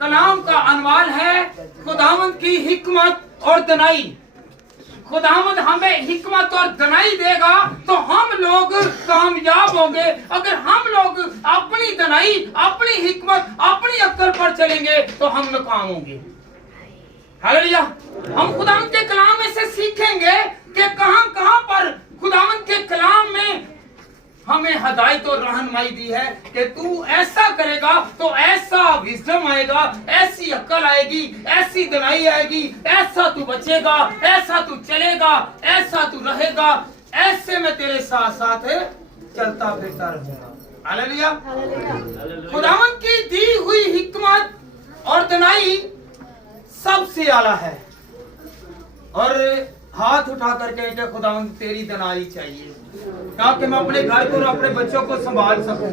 कलाम का अनवान है खुदावंद की हिकमत और दनाई। खुदावंद हमें हिकमत और दनाई देगा तो हम लोग कामयाब होंगे। अगर हम लोग अपनी दनाई, अपनी हिकमत, अपनी अक्ल पर चलेंगे तो हम नाकाम होंगे। हालेलुया। हम खुदावंद के कलाम में से सीखेंगे कि कहां कहां पर खुदावंद के कलाम में हमें हदायत और रहनुमाई दी है कि तू ऐसा करेगा तो ऐसा विजडम आएगा, ऐसी अक्ल आएगी, ऐसी दनाई आएगी, ऐसा तू बचेगा, ऐसा तू चलेगा, ऐसा तू रहेगा, ऐसे में तेरे साथ साथ चलता फिरता रहूंगा। हालेलुया। खुदावंद की दी हुई हिकमत और दनाई सबसे आला है। और हाथ उठा कर कहें खुदावंद तेरी दनाई चाहिए ताकि मैं अपने घर को और अपने बच्चों को संभाल सकूं,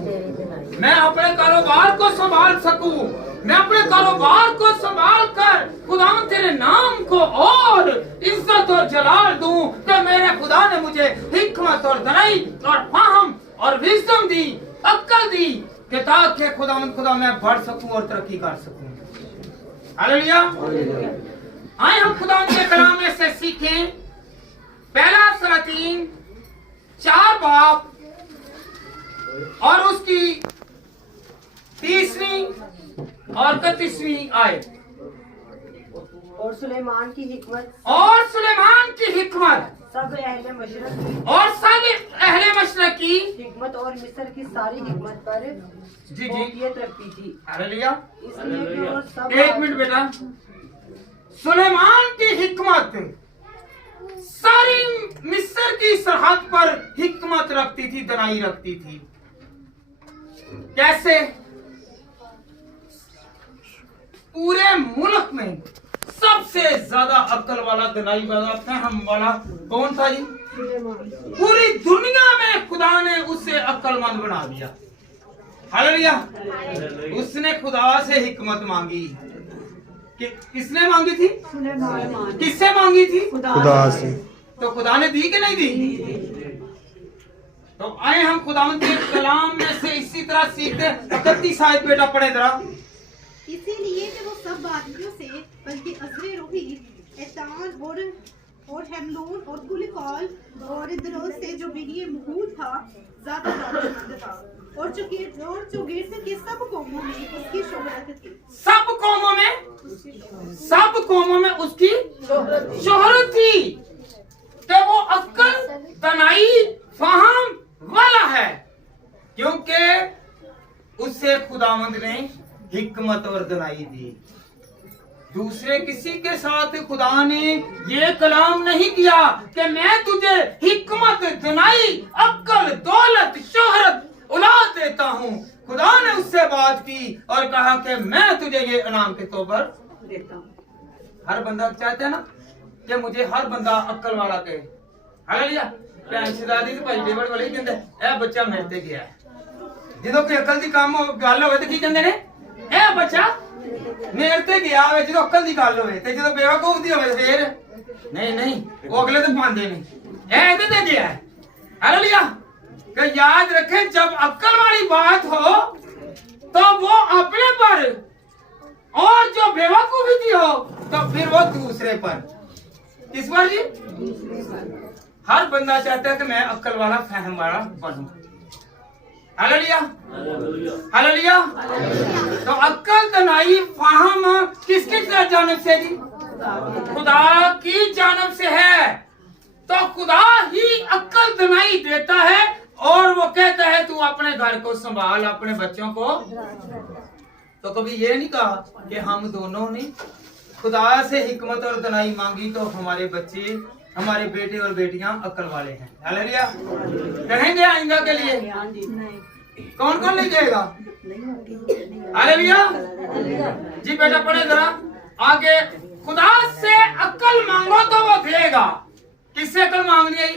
मैं अपने कारोबार को संभाल सकूं, मैं अपने कारोबार को संभाल कर खुदावंद तेरे नाम को और इज्जत और जलाल दूं कि मेरे खुदा ने मुझे हिकमत और दनाई और फाहम और विजडम दी, अक्ल दी कि ताकि खुदावंद खुदा मैं बढ़ सकूं और तरक्की कर सकूं। हालेलुया। आए हम खुदावंद के कलाम में से सीखें। पहला सलातीन 4 बाब और उसकी 30वीं और 31वीं आयत। और सुलेमान की हिकमत सब अहले मशरक की और सब अहले मशरक की हिकमत और मिस्र की सारी हिकमत पर जी फौकियत रखती थी। हालेलुया। इसलिए कि वो सब एक मिनट बेटा। सुलेमान की हिकमत सारी मिस्र की सरहद पर हिकमत रखती थी, दनाई रखती थी। कैसे? पूरे मुल्क में सबसे ज्यादा अक्ल वाला, दनाई वाला, फहम वाला कौन था जी? पूरी दुनिया में खुदा ने उसे अक्लमंद बना दिया। हालेलुया। उसने खुदा से हिकमत मांगी। किसने मांगी थी? किससे मांगी थी? खुदा से। तो खुदा ने दी कि नहीं दी? तो आए हम खुदावंद के कलाम में से इसी तरह सीखते। 31 आयत बेटा पढ़े जरा। इसीलिए कि वो सब बादलियों से बल्कि अज़रे रूही, एतान और हेमलून और कुलकौल और इद्रोस से जो बिनिये महूद था ज्यादा दौलतमंद था और चुगेर के सब कौमों में उसकी शोहरत थी। सब कौमों में उसकी शोहरत थी कि वो अक्ल, दनाई, फहम वाला है, क्योंकि उससे खुदावंद ने हिकमत और दनाई दी। दूसरे किसी के साथ खुदा ने ये कलाम नहीं किया कि मैं तुझे हिकमत, दनाई, अक्ल, दौलत, शोहरत, औलाद देता हूँ। खुदा ने उससे बात की और कहा कि मैं तुझे ये इनाम के तौर पर देता हूँ। हर बंदा चाहता है ना कि मुझे हर बंदा अक्ल वाला कहे। हालेलुया। पैंसीदारी तो भाई बेवड़ वाले कहते ए बच्चा मेरे ते गया है। ਜਦੋਂ ਕੋਈ ਅਕਲ ਦੀ ਕੰਮ ਗੱਲ ਹੋਵੇ ਤੇ ਕੀ ਕਹਿੰਦੇ ਨੇ? ਇਹ ਬੱਚਾ ਮੇਰੇ ਤੇ ਗਿਆ ਹੋਵੇ। ਜਦੋਂ ਅਕਲ ਦੀ ਗੱਲ ਹੋਵੇ ਤੇ ਜਦੋਂ ਬੇਵਕੂਫ ਦੀ ਹੋਵੇ ਫੇਰ ਨਹੀਂ ਉਹ ਅਗਲੇ ਤੇ ਪਾਉਂਦੇ ਨੇ ਇਹ ਇਹਦੇ ਤੇ ਗਿਆ है। हालेलुया। कि याद रखें जब अक्ल वाली बात हो तो वो अपने पर और जो बेवकूफी की हो तो फिर वो दूसरे पर। किस पर जी? हर बंदा चाहता है कि मैं अक्ल वाला, फहम वाला बनूं। हालेलुया। हालेलुया। तो अक्ल, दनाई, फहम किसकी जानिब से जी? खुदा की जानिब से है। तो खुदा ही अक्ल, दनाई देता है और वो कहता है तू अपने घर को संभाल, अपने बच्चों को। तो कभी ये नहीं कहा कि हम दोनों ने खुदा से हिकमत और दनाई मांगी तो हमारे बच्चे, हमारे बेटे और बेटियां अक्ल वाले हैं। हालेलुया। कहेंगे आइंदा के लिए कौन कौन ले जाएगा? हालेलुया। जी बेटा पढ़े जरा आगे। खुदा से अक्ल मांगो तो वो देगा। किससे अक्ल मांगनी है?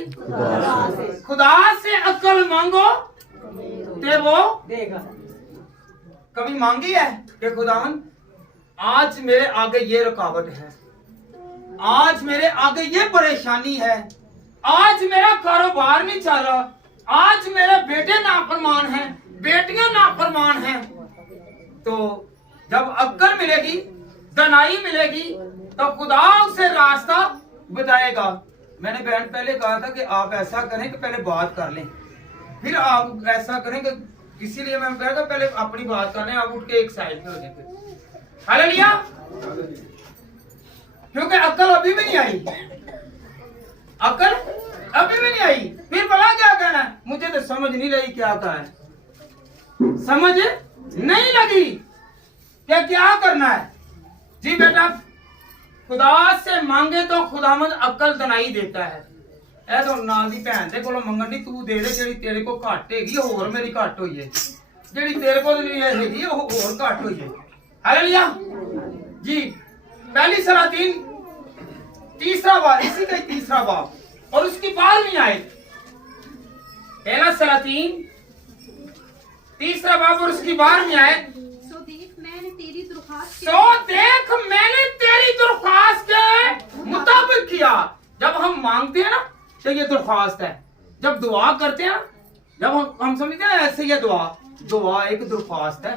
खुदा से अक्ल मांगो तो वो देगा। कभी मांगी है कि खुदावन आज मेरे आगे ये रुकावट है, आज मेरे आगे ये परेशानी है, आज मेरा कारोबार नहीं चल रहा, आज मेरे बेटे नाफरमान हैं, बेटियां नाफरमान हैं, तो जब अक्ल मिलेगी, दनाई मिलेगी, तो खुदा उसे रास्ता बताएगा। मैंने बहन पहले कहा था कि आप ऐसा करें कि पहले बात कर लें, फिर आप ऐसा करें कि, इसीलिए मैं कहूँगा पहले अपनी बात कर लें, आप उठ के एक साइड पे हो जाए। हालेलुया। क्योंकि अक्ल अभी भी नहीं आई, अक्ल अभी भी नहीं आई। फिर भला क्या कहना है? मुझे तो समझ नहीं रही क्या कहा है, समझ नहीं लगी क्या क्या करना है। जी बेटा, खुदा से मांगे तो खुदावंद अक्ल दनाई देता है। ऐ तो नाल दी भैन दे कोलों मंगण दी, तू दे दे जेड़ी तेरे को घट हैगी, होर मेरी घट होई है, जेड़ी तेरे को नहीं हैगी होर घट होई है। हालेलुया जी। पहली सलातीन तीसरा बाब, इसी का ही तीसरा बाब, और उसकी बाल नहीं आए। पहला सलातीन तीसरा बाब और उसकी बाल नहीं आए। सो देख मैंने तेरी दरख्वास्त के मुताबिक किया। जब हम मांगते हैं ना तो ये दरख्वास्त है, जब दुआ करते हैं ना, जब हम समझते हैं ऐसे ये दुआ एक दरख्वास्त है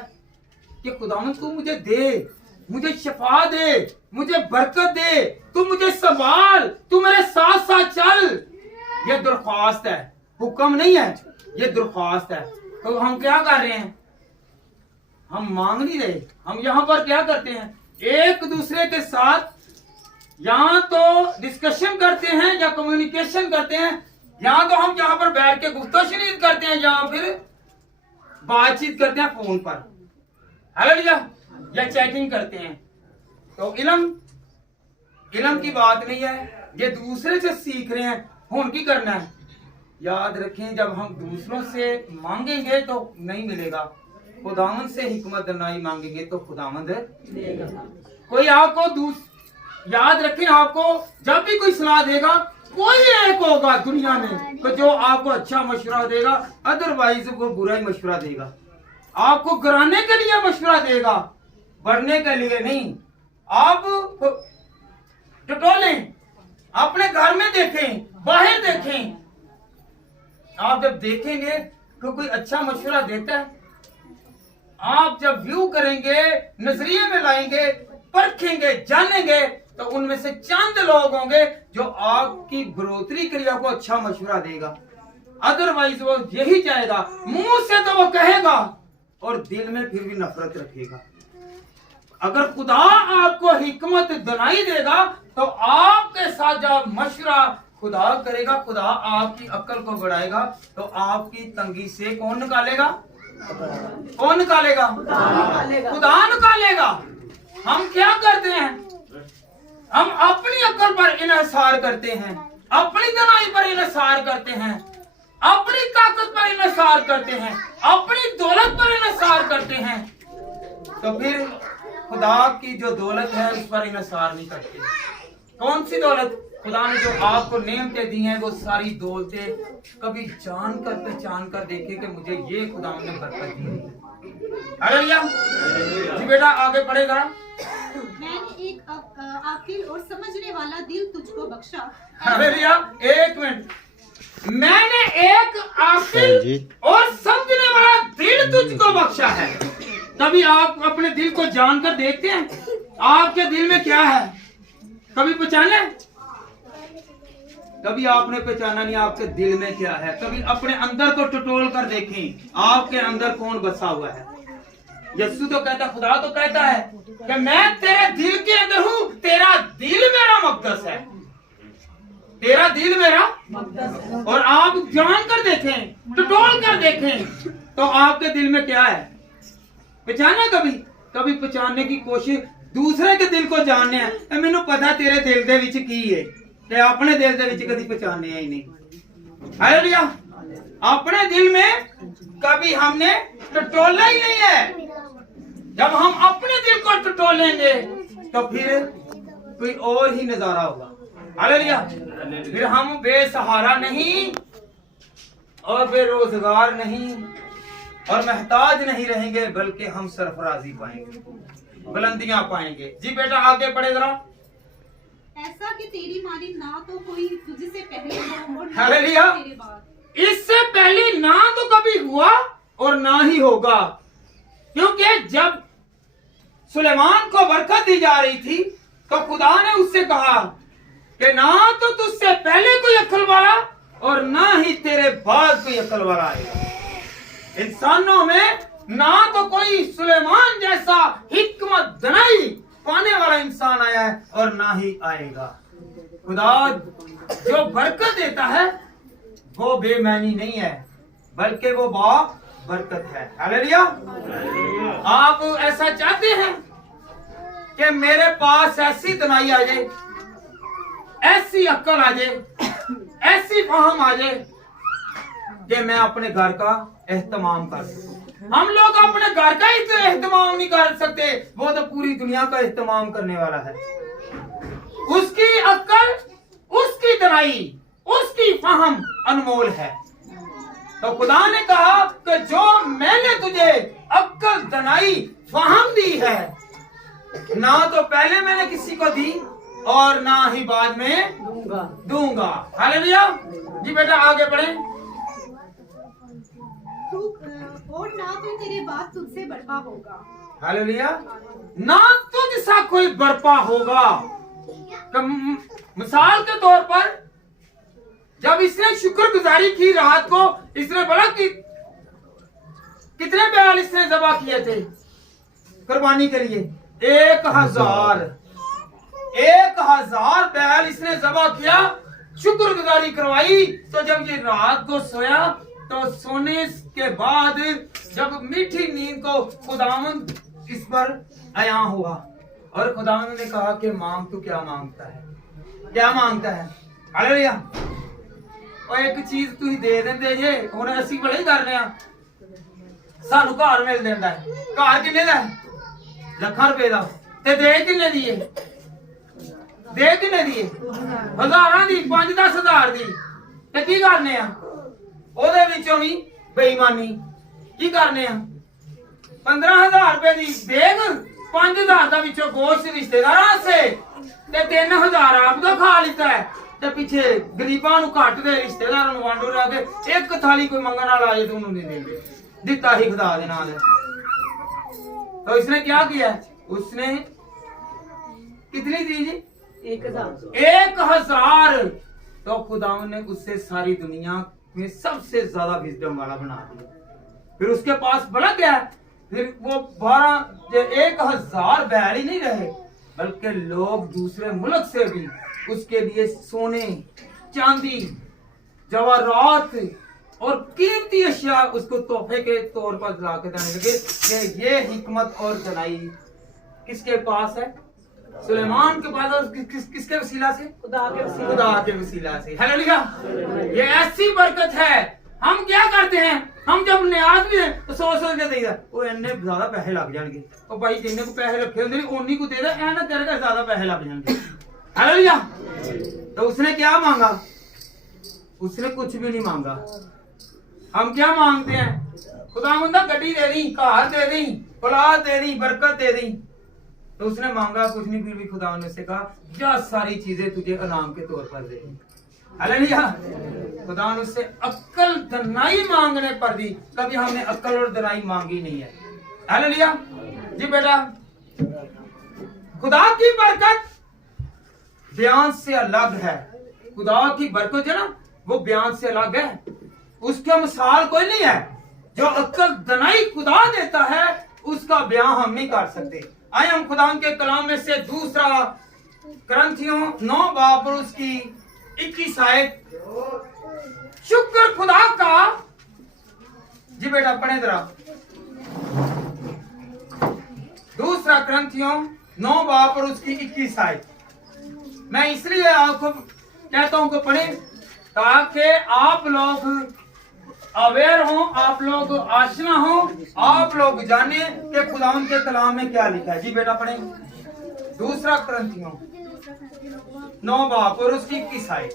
कि खुदावंद तू मुझे दे, मुझे शिफा दे, मुझे बरकत दे, तू मुझे संभाल, तू मेरे साथ साथ चल। ये दरख्वास्त है, हुक्म नहीं है, ये दरख्वास्त है। तो हम क्या कर रहे हैं? हम मांग नहीं रहे, हम यहाँ पर क्या करते हैं? एक दूसरे के साथ या तो डिस्कशन करते हैं या कम्युनिकेशन करते हैं, या तो हम यहाँ पर बैठ के गुफ्तगू करते हैं या फिर बातचीत करते हैं फोन पर, हालेलुया, या चैटिंग करते हैं। तो इल्म की बात नहीं है, ये दूसरे से सीख रहे हैं, हुन की करना है। याद रखें, जब हम दूसरों से मांगेंगे तो नहीं मिलेगा, खुदावंद से हिकमत दनाई मांगेंगे तो खुदावंद देगा। कोई आपको याद रखें, आपको जब भी कोई सलाह देगा, कोई एक होगा दुनिया में तो जो आपको अच्छा मशवरा देगा, अदरवाइज वो बुरा ही मशवरा देगा। आपको गिराने के लिए मशवरा देगा, बढ़ने के लिए नहीं। आप टटोलें, अपने घर में देखें, बाहर देखें। आप जब देखेंगे तो कोई अच्छा मशवरा देता है, आप जब व्यू करेंगे, नजरिए में लाएंगे, परखेंगे, जानेंगे, तो उनमें से चंद लोग होंगे जो आपकी बढ़ोतरी के लिए आपको अच्छा मशवरा देगा। अदरवाइज वो यही चाहेगा, मुंह से तो वो कहेगा और दिल में फिर भी नफरत रखेगा। अगर खुदा आपको हिकमत दनाई देगा तो आपके साथ जब मशवरा खुदा करेगा, खुदा आपकी अक्ल को बढ़ाएगा, तो आपकी तंगी से कौन निकालेगा? कौन निकालेगा? खुदा निकालेगा। हम क्या करते हैं? हम अपनी अक्ल पर इन्हिसार करते हैं, अपनी दनाई पर इन्हिसार करते हैं, अपनी ताकत पर इन्हिसार करते हैं, अपनी दौलत पर इन्हिसार करते हैं, तो फिर खुदा की जो दौलत है उस पर इन्हिसार नहीं करते। कौन सी दौलत? खुदा ने जो आपको नेमतें दी हैं, वो सारी दौलतें कभी जान कर पहचान कर देखे कि मुझे ये खुदा ने बरकत दी है। हालेलुया जी। बेटा आगे पढ़ेगा। मैंने एक आकिल और समझने वाला दिल तुझको बख्शा। हालेलुया। एक मिनट, मैंने एक आकिल और समझने वाला दिल तुझको बख्शा है। कभी आप अपने दिल को जानकर देखते हैं, आपके दिल में क्या है? कभी पहचाने? कभी आपने पहचाना नहीं आपके दिल में क्या है। कभी अपने अंदर को टटोल कर देखें, आपके अंदर कौन बसा हुआ है। यीशु तो कहता, खुदा तो कहता है कि मैं तेरे दिल के अंदर हूँ, तेरा दिल मेरा मकदस है, तेरा दिल मेरा मकदस है। और आप जान कर देखें, टटोल कर देखें, तो आपके दिल में क्या है? पहचाना? कभी पहचानने की कोशिश, दूसरे के दिल को जानने है। मैनू पता तेरे दिल दे विच की है, ते अपने दिल दे विच कभी पहचानने ही नहीं। हालेलुया। अपने दिल में कभी हमने टटोला ही नहीं है। जब हम अपने दिल को टटोलेंगे तो फिर कोई और ही नजारा होगा। हालेलुया। फिर हम बेसहारा नहीं और बेरोजगार नहीं और महताज नहीं रहेंगे, बल्कि हम सरफराजी पाएंगे, बुलंदियां पाएंगे। जी बेटा आगे पढ़े जरा। ऐसा कि तेरी मारी ना तो कोई तुझसे पहले हो और ना हालेलुया। तेरे बाद। इससे पहले ना तो कभी हुआ और ना ही होगा, क्योंकि जब सुलेमान को बरकत दी जा रही थी, तो खुदा ने उससे कहा कि ना तो तुझसे पहले कोई अक्ल वाला और ना ही तेरे बाद कोई अक्ल वाला आएगा। इंसानों में ना तो कोई सुलेमान जैसा हिकमत दनाई पाने वाला इंसान आया है और ना ही आएगा। खुदा जो बरकत देता है वो बेमैनी नहीं है, बल्कि वो बरकत है। हालेलुया। आप ऐसा चाहते हैं कि मेरे पास ऐसी दनाई आ जाए, ऐसी अक्ल आ जाए, ऐसी फहम आ जाए कि मैं अपने घर का एहतमाम कर सकूं। हम लोग अपने घर का ही तो एहतमाम नहीं कर सकते, वो तो पूरी दुनिया का एहतमाम करने वाला है। उसकी अक्ल, उसकी दनाई, उसकी फहम अनमोल है। तो खुदा ने कहा कि जो मैंने तुझे अक्ल, दनाई, फहम दी है, ना तो पहले मैंने किसी को दी और ना ही बाद में दूंगा। हालेलुया। जी बेटा आगे बढ़े। और ना कोई तेरे बाद तुझसे बर्पा होगा। हालेलुया। ना तुझ सा कोई बर्पा होगा। मिसाल के तौर पर जब इसने शुक्रगुजारी की रात को, इसने बोला कि कितने बैल इसने जबा किए थे कुर्बानी के लिए? 1000 बैल इसने जबा किया, शुक्रगुजारी करवाई। तो जब ये रात को सोया तो सोने के बाद जब मीठी नींद को खुदावंद इस पर आया हुआ और खुदावंद ने कहा कि मांग तू क्या मांगता है, क्या मांगता है? हालेलुया। और एक चीज तू ही दे देंगे जे हुण असीं बड़े ही करने आ, सानू घर मिल देंदा है। घर किन्ने दा है? ਲੱਖਾਂ रुपए ਦਾ। ते दे किन्ने दी है? दे किन्ने दी है? हज़ारां दी, 5-10 हज़ार दी। ते की करने आ ਉਹਦੇ ਵਿੱਚੋਂ ਵੀ ਬੇਈਮਾਨੀ? ਕੀ ਕਰਨੇ ਆ? 15,000 रुपए ਦੀ ਦੇਗ, 5,000 ਦਾ ਵਿੱਚੋਂ ਗੋਸ਼ਤ ਰਿਸ਼ਤੇਦਾਰਾਂ ਸੇ ਤੇ 3,000 ਆਪ ਦਾ ਖਾ ਲਿੱਤਾ ਹੈ ਤੇ ਪਿੱਛੇ ਗਰੀਬਾਂ ਨੂੰ ਘੱਟ ਦੇ ਰਿਸ਼ਤੇਦਾਰਾਂ ਨੂੰ ਵੰਡੋ ਰਾ ਕੇ ਇੱਕ ਥਾਲੀ ਕੋਈ ਮੰਗਣ ਵਾਲਾ ਆਏ तो ਉਹਨੂੰ नहीं देंगे। ਦਿੱਤਾ ਹੀ खुदा ਦੇ ਨਾਲ। तो इसने क्या किया? उसने कितनी दी जी? 1,000। तो खुदा ने उससे सारी दुनिया में सबसे ज्यादा विजडम वाला बना दिया। फिर उसके पास बड़ा क्या है? फिर वो 1,000 बैल ही नहीं रहे, बल्कि लोग दूसरे मुल्क से भी उसके लिए सोने, चांदी, जवाहरात और कीमती अशिया उसको तोहफे के तौर पर ला के देने लगे कि ये हिकमत और दनाई किसके पास है? सुलेमान के पास। और किसके वसीला से? खुदा के वसीला से। हालेलुया। ये ऐसी बरकत है। हम क्या करते हैं? हम जब न्याज भी है तो सोच के देगा वो इन्ने ज्यादा पैसे लग जाएंगे, और भाई जिन्ने को पैसे रखे होंगे उन्हीं को दे दे, ऐ ना करके ज्यादा पैसे लग जाएंगे। हालेलुया। तो उसने क्या मांगा? उसने कुछ भी नहीं मांगा। हम क्या मांगते हैं? खुदा मुंदा गड्डी दे दी, कार दे दी, औलाद दे दी, बरकत दे दी। तो उसने मांगा कुछ नहीं, फिर भी खुदा ने उससे कहा जा सारी चीजें तुझे इनाम के तौर पर दे दी। हालेलुया। खुदा ने उससे अक्ल, दनाई मांगने पर दी। कभी हमने अक्ल और दनाई मांगी नहीं है। हालेलुया। जी बेटा, खुदा की बरकत बयान से अलग है। खुदा की बरकत है ना, वो बयान से अलग है। उसका मिसाल कोई नहीं है। जो अक्ल, दनाई खुदा देता है उसका बयान हम नहीं कर सकते। आए हम खुदा के कलाम में से दूसरा करंथियों 9 बाब और उसकी 21 आयत। शुक्र खुदा का। जी बेटा पढ़े जरा। दूसरा करंथियों 9 बाब और उसकी 21 आयत। मैं इसलिए आपको कहता हूं को पढ़े ताकि आप लोग अवेयर हो, आप लोग आशना हो, आप लोग जाने कि खुदावंद के कलाम में क्या लिखा है। जी बेटा पढ़े। दूसरा करंथियों 9 बाब और उसकी 21 आयत।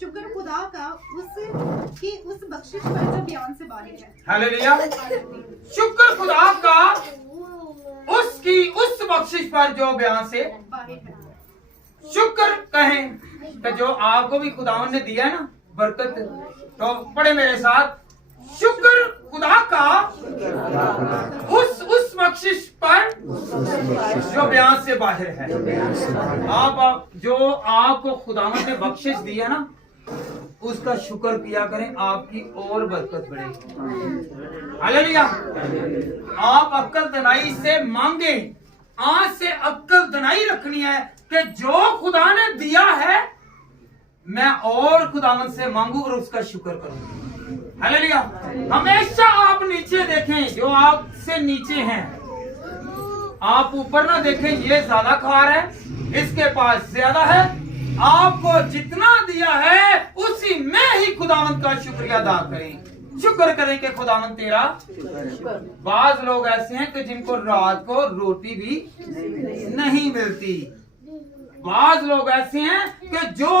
शुक्र खुदा का उस बख्शिश पर जो बयान से बाहर है। हालेलुया। शुक्र खुदा का उसकी उस बख्शिश पर जो बयान से बाहर है। शुक्र कहें कि जो आपको भी खुदावन ने दिया ना बरकत, तो पढ़े मेरे साथ, शुक्र खुदा का उस बख्शिश पर जो बयान से बाहर है। आप जो आपको खुदावंद ने बख्शिश दी है ना, उसका शुक्र किया करें, आपकी और बरकत बढ़ेगी। हालेलुया। आप अक्ल दनाई से मांगे, आज से अक्ल दनाई रखनी है कि जो खुदा ने दिया है मैं और खुदावंद से मांगू और उसका शुक्र करूं। हालेलुया। हमेशा आप नीचे देखें, जो आपसे नीचे हैं, आप ऊपर ना देखें ये ज्यादा खा रहा है, इसके पास ज्यादा है। आपको जितना दिया है उसी में ही खुदावंद का शुक्रिया अदा करें। शुक्र करें कि खुदावंद तेरा। बाज लोग ऐसे हैं कि जिनको रात को रोटी भी नहीं मिलती। बाज लोग ऐसे हैं कि जो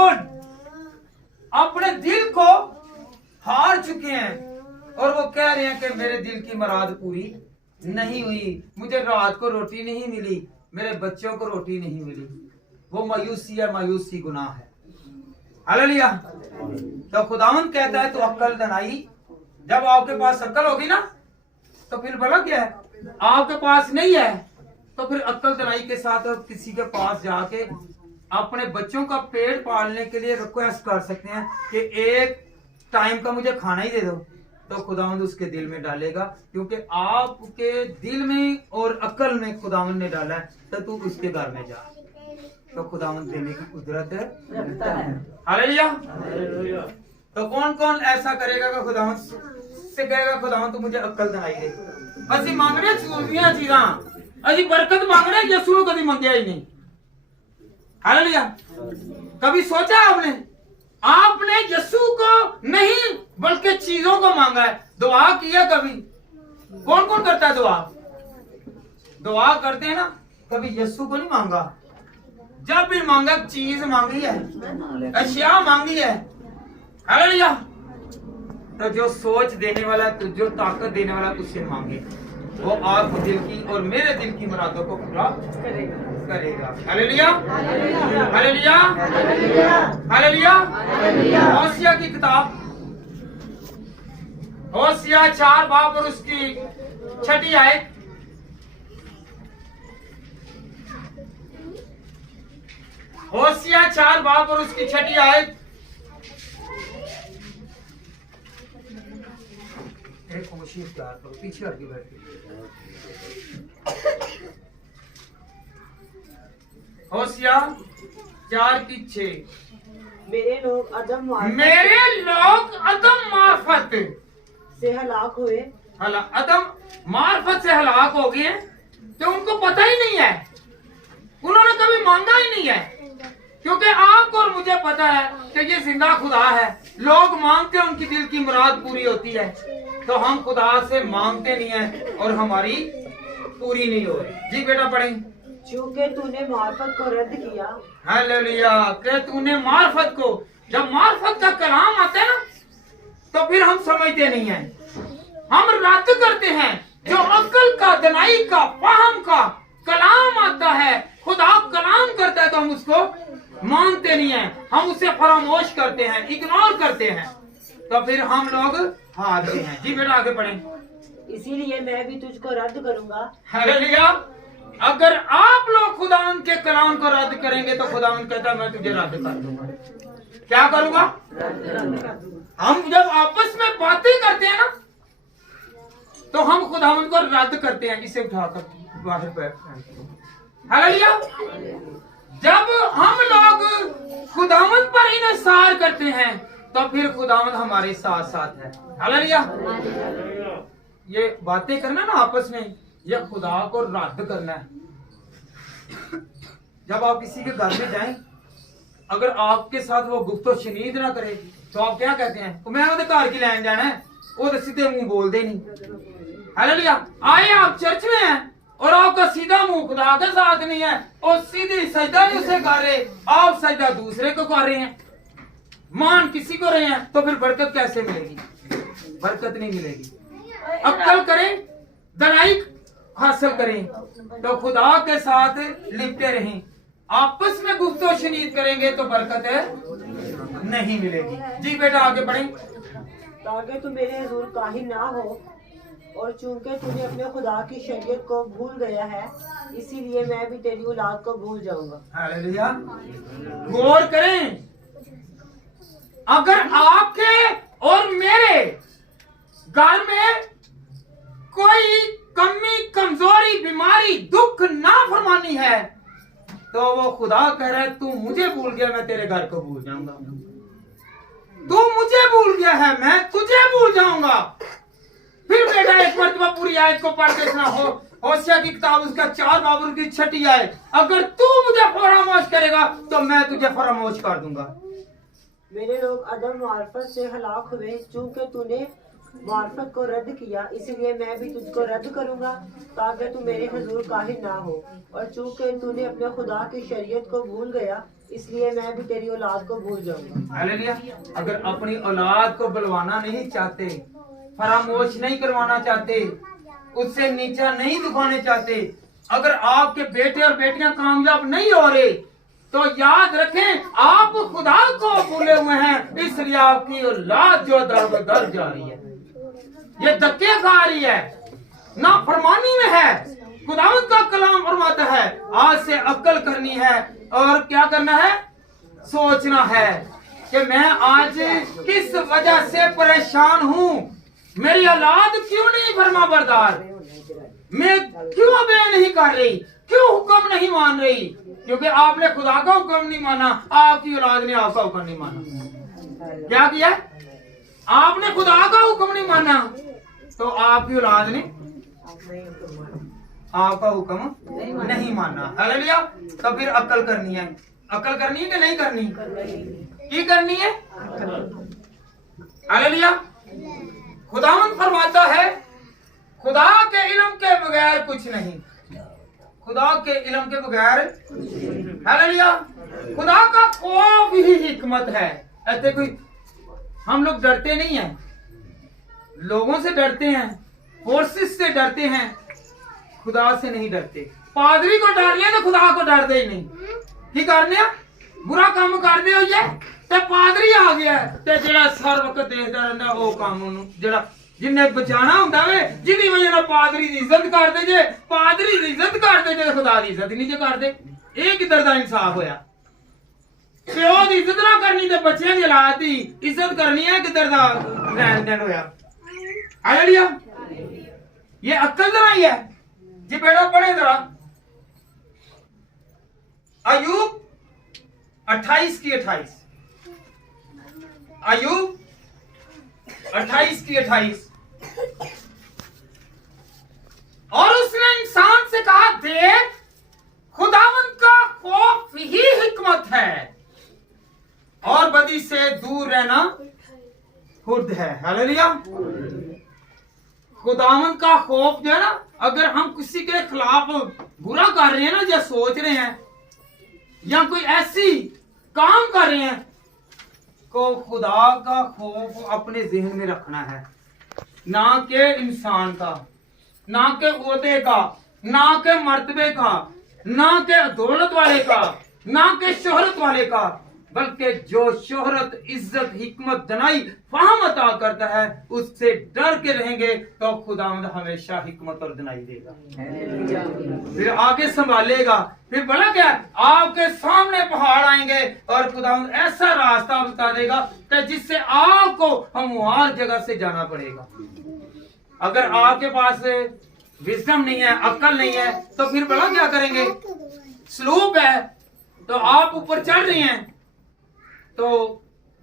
अपने दिल को हार चुके हैं और वो कह रहे हैं कि मेरे दिल की मुराद पूरी नहीं हुई, मुझे रात को रोटी नहीं मिली, मेरे बच्चों को रोटी नहीं मिली। वो मायूसी है, मायूसी गुनाह है। हालेलुया। तो खुदावंद कहता है तो अक्ल दनाई, जब आपके पास अक्ल होगी ना तो फिर भला क्या है, आपके पास नहीं है तो फिर अक्ल दनाई के साथ आप किसी के पास जाके अपने बच्चों का पेट पालने के लिए रिक्वेस्ट कर सकते हैं कि एक टाइम का मुझे खाना ही दे दो, तो खुदावंद उसके दिल में डालेगा, क्योंकि आपके दिल में और अक्ल में खुदावंद ने डाला है। तो तू उसके घर में जा, तो खुदावंद देने की कुदरत रखता है। हालेलुया। तो कौन कौन ऐसा करेगा कि खुदावंद से कहेगा खुदावंद तू मुझे अक्ल दनाई दे। असि मांगने चूजियां चीज़ां, असि बरकत मांगने, यसू ने कभी मंगया ही नहीं। हालेलुया। कभी सोचा आपने यसू को नहीं बल्कि चीजों को मांगा है। दुआ किया कभी? कौन कौन करता है दुआ? दुआ करते हैं ना, कभी यसू को नहीं मांगा। जब भी मांगा चीज मांगी है, अशिया मांगी है। हालेलुया। तो जो सोच देने वाला, तो जो ताकत देने वाला उससे मांगे, वो आपको दिल की और मेरे दिल की मुरादों को पूरा करेगा। हालेलुया। हालेलुया। हालेलुया। होशिया की किताब, होशिया 4 बाब और उसकी 6 आयत। होशिया 4 बाब और उसकी 6 आयत। पीछे हटके बैठ। होशिया 4:6। मेरे लोग अदम मार्फत से हलाक हुए। अदम मार्फत से हलाक हो गए, तो उनको पता ही नहीं है, उन्होंने कभी मांगा ही नहीं है। क्योंकि आपको और मुझे पता है कि ये जिंदा खुदा है। लोग मांगते हैं, उनकी दिल की मुराद पूरी होती है, तो हम खुदा से मांगते नहीं है और हमारी पूरी नहीं हो रही। जी बेटा पढ़ें। चूंकि तूने मार्फत को रद्द किया। हालेलुया। कि तूने मार्फत को, जब मार्फत का कलाम आता है ना, तो फिर हम समझते नहीं है, हम रद्द करते हैं। जो अक्ल का, दनाई का, फाहम का कलाम आता है, खुदा कलाम करता है, तो हम उसको मानते नहीं है, हम उसे फरामोश करते हैं, इग्नोर करते हैं, तो फिर हम लोग हारते हैं। जी बेटा आगे पढ़ें। इसीलिए मैं भी तुझको रद्द करूंगा। हालेलुया। अगर आप लोग खुदावंद के कलाम को रद्द करेंगे तो खुदावंद कहता है मैं तुझे रद्द कर दूंगा। क्या करूंगा? हम जब आपस में बातें करते हैं ना, तो हम खुदावंद को रद्द करते हैं। इसे उठाकर बाहर बैठ। हालेलुया। जब हम लोग खुदावंद पर इन्सार करते हैं, तो फिर खुदावंद हमारे साथ साथ है। हालेलुया। ये बातें करना ना आपस में, यह खुदा को रद्द करना है। जब आप किसी के घर में जाएं, अगर आपके साथ वो गुफ्तो शनीद ना करे, तो आप क्या कहते हैं? तो मैं उधर घर की लाइन जाना है, वो तो सीधे मुंह बोलते नहीं। हालेलुया। आए आप चर्च में हैं और आपका सीधा मुंह खुदा के साथ नहीं है, और सीधी सजदा नहीं उसे कर रहे, आप सजदा दूसरे को कर रहे हैं, मान किसी को रहे हैं, तो फिर बरकत कैसे मिलेगी? बरकत नहीं मिलेगी। अक्ल करें, दनाई हासिल करें, तो खुदा के साथ लिपटे रहें। आपस में गुफ्तो शनीद करेंगे तो बरकत नहीं मिलेगी। जी बेटा आगे बढ़ें। ताकि तू मेरे हुजूर काहिल ना हो, और चूंकि तूने अपने खुदा की शरीयत को भूल गया है, इसीलिए मैं भी तेरी औलाद को भूल जाऊंगा। हालेलुया। गौर करें, अगर आपके और मेरे घर में कोई कमी, कमजोरी, बीमारी, दुख, नाफरमानी है, तो वो खुदा कह रहा है तू मुझे भूल गया, मैं तेरे घर को भूल जाऊंगा। तू मुझे भूल गया है, मैं तुझे भूल जाऊंगा। फिर बेटा एक मरतबा पूरी आयत को पढ़ के सुना हो, होशिया की किताब उसका 4 बाब की 6 आयत, अगर तू मुझे फरामोश करेगा तो मैं तुझे फरामोश कर दूंगा। मेरे लोग अदम मार्फत से हलाक हुए, चूंकि तूने मार्फत को रद्द किया, इसलिए मैं भी तुझको रद्द करूंगा, ताकि तू मेरे हुजूर काहिल ना हो, और चूंकि तूने अपने खुदा की शरीयत को भूल गया, इसलिए मैं भी तेरी औलाद को भूल जाऊंगा। हालेलुया। अगर अपनी औलाद को बुलवाना नहीं चाहते, फरामोश नहीं करवाना चाहते, उससे नीचा नहीं दिखाने चाहते, अगर आपके बेटे और बेटियां कामयाब नहीं हो रहे, तो याद रखें आप खुदा को भूले हुए हैं, इसलिए आपकी औलाद जो दर दर जा रही है, ये धक्के खा रही है, ना फरमानी में है। खुदावंद का कलाम फरमाता है आज से अक्ल करनी है और क्या करना है, सोचना है कि मैं आज किस वजह से परेशान हूँ, मेरी औलाद क्यों नहीं फरमा बरदार, मैं क्यों अबे नहीं कर रही, क्यों हुक्म नहीं मान रही, क्योंकि आपने खुदा का हुक्म नहीं माना, आपकी औलाद ने आपका हुक्म नहीं माना। क्या किया, आपने खुदा का हुक्म नहीं माना, तो आपकी औलाद ने आपका हुक्म नहीं माना। हालेलुया। तो फिर अक्ल करनी है, अक्ल करनी है कि नहीं करनी, की करनी है। हालेलुया। खुदावंद फरमाता है खुदा के इल्म के बगैर कुछ नहीं, खुदा के इल्म के बगैर। हालेलुया। खुदा का खौफ ही हिकमत है। ऐसे कोई हम लोग डरते नहीं हैं, लोगों से डरते हैं, फोर्सेस से डरते हैं, खुदा से नहीं डरते। पादरी को डर लिया तो खुदा को डरते ही नहीं। की करने बुरा काम कर दे होइए ते पादरी आ गया ते जेड़ा सर वक्त देखदा रहंदा ओ काम ओनू जेड़ा जिन्ने बचाना हुंदा वे, जिदी वजह नाल पादरी दी इज्जत करदे जे, पादरी दी इज्जत करदे जे खुदा दी इज्जत नहीं जे करदे। ये किधर दा इंसाफ होया। प्यो दी इज्जत ना करनी ते बच्चों दी औलाद दी इज्जत करनी है, किधर दा लेन देन होया। हालेलुया। ये अक्ल जरा ही है जी। बेटा पढ़े जरा अय्यूब 28 की 28, अय्यूब 28 की 28। और उसने इंसान से कहा देख खुदावंद का खौफ ही हिकमत है और बदी से दूर रहना खुद है। हालेलुया। खुदावंद का खौफ जो है ना, अगर हम किसी के खिलाफ बुरा कर रहे हैं ना, या सोच रहे हैं या कोई ऐसी काम कर रहे हैं, को खुदा का खौफ अपने जहन में रखना है, ना के इंसान का, ना के ओहदे का, ना के मर्तबे का, ना के दौलत वाले का, ना के शोहरत वाले का, बल्कि जो शोहरत, इज्जत, हिकमत, दनाई, फहम अता करता है, उससे डर के रहेंगे तो खुदावंद हमेशा हिकमत और दनाई देगा, फिर आगे संभालेगा। फिर भला क्या, आपके सामने पहाड़ आएंगे और खुदावंद ऐसा रास्ता बता देगा कि जिससे आपको हमवार जगह से जाना पड़ेगा। अगर आपके पास विजडम नहीं है, अक्ल नहीं है, तो फिर भला क्या करेंगे। स्लूप है तो आप ऊपर चढ़ रहे हैं तो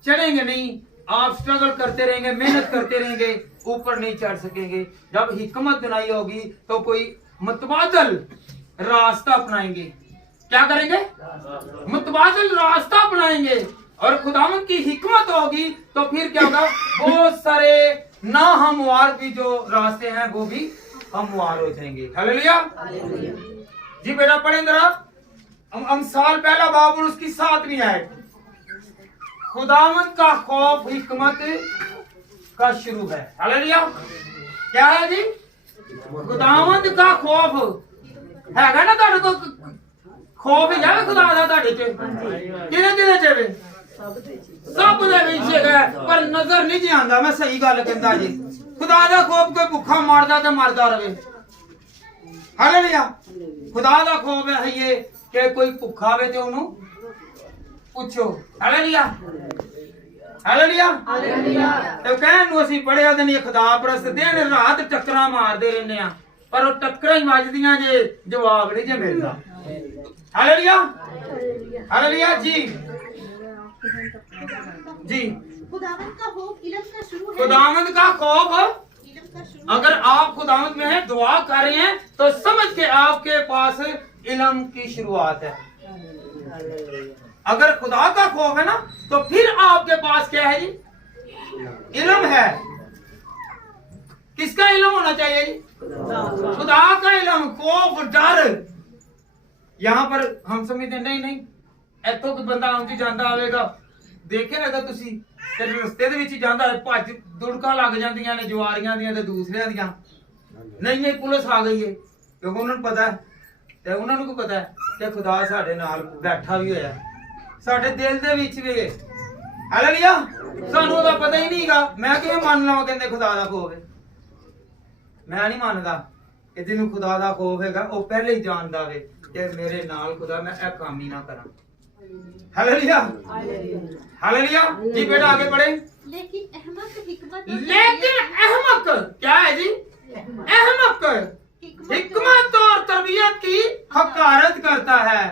चढ़ेंगे नहीं, आप स्ट्रगल करते रहेंगे, मेहनत करते रहेंगे, ऊपर नहीं चढ़ सकेंगे। जब हिकमत बनाई होगी तो कोई मुतबादल रास्ता अपनाएंगे। क्या करेंगे, मुतबादल रास्ता अपनाएंगे। और खुदावंद की हिकमत होगी तो फिर क्या होगा, बहुत सारे ना हमवार भी जो रास्ते हैं वो भी हमवार हो जाएंगे। हालेलुया। जी बेटा पढ़ें जरा अमसाल पहला बाब और उसकी 7वीं आयत। खुदावंद का खौफ हिकमत का शुरू है। हालेलुया। क्या है जी, खुदावंद का खौफ हैगा ना, तुहाडे को खौफ है खुदा दा तुहाडे च किने किने च सब दे विच है पर नजर नहीं जी आंदा। मैं सही गल कहंदा जी, खुदा दा खौफ कोई भुखा मारदा ते मरदा रवे। हालेलुया। खुदा दा खौफ है ये कि कोई भुखा वे ते ओनू पूछो। Hallelujah hallelujah hallelujah. ते कहन नु ਅਸੀਂ बड़े ਉਹਦੇ ਨੇ खुदा परस्त दिन रात टक्करां मारदे रहने आ पर ਉਹ टक्करां ही ਵੱਜਦੀਆਂ जे जवाब नहीं जे मिलदा। हालेलुया हालेलुया जी जी। खुदावंद का खौफ इल्म का शुरू है। खुदावंद का खौफ इल्म का शुरू। अगर आप खुदावंद में हैं, दुआ कर रहे हैं तो समझ के आपके पास इल्म की शुरुआत है। अगर खुदा का खौफ है ना तो फिर आपके पास क्या है जी? इल्म है। किसका इल्म होना चाहिए जी? खुदा का इल्म, खौफ, डर। यहां पर हम समझते नहीं नहीं इतों कोई बंदा आउंदी जांदा आवेगा, देखे रहेगा तुसी ते रस्ते दे विच जांदा है, भज दुड़का लग जांदियां ने जवारियां दियां ते दूसरियां दियां। नहीं नहीं पुलिस आ गई है, क्योंकि उन्होंने पता है ते उन्होंने को पता है कि खुदा साडे नाल बैठा भी होया, साडे दिल दे विच भी है। हालेलुया। सानू ओदा पता ही नहींगा। मैं किवें मान लवां कहंदे खुदा दा खौफ है? मैं नहीं मानदा कि जिन्नू खुदा दा खौफ हैगा वो पहले ही जानदा वे कि मेरे नाल खुदा मैं ए काम ही ना करा। हालेलुया हालेलुया जी। बेटा आगे बढ़े। लेकिन अहमक हिकमत क्या है जी? अहमक हिकमत और तरबियत की हकारत करता है।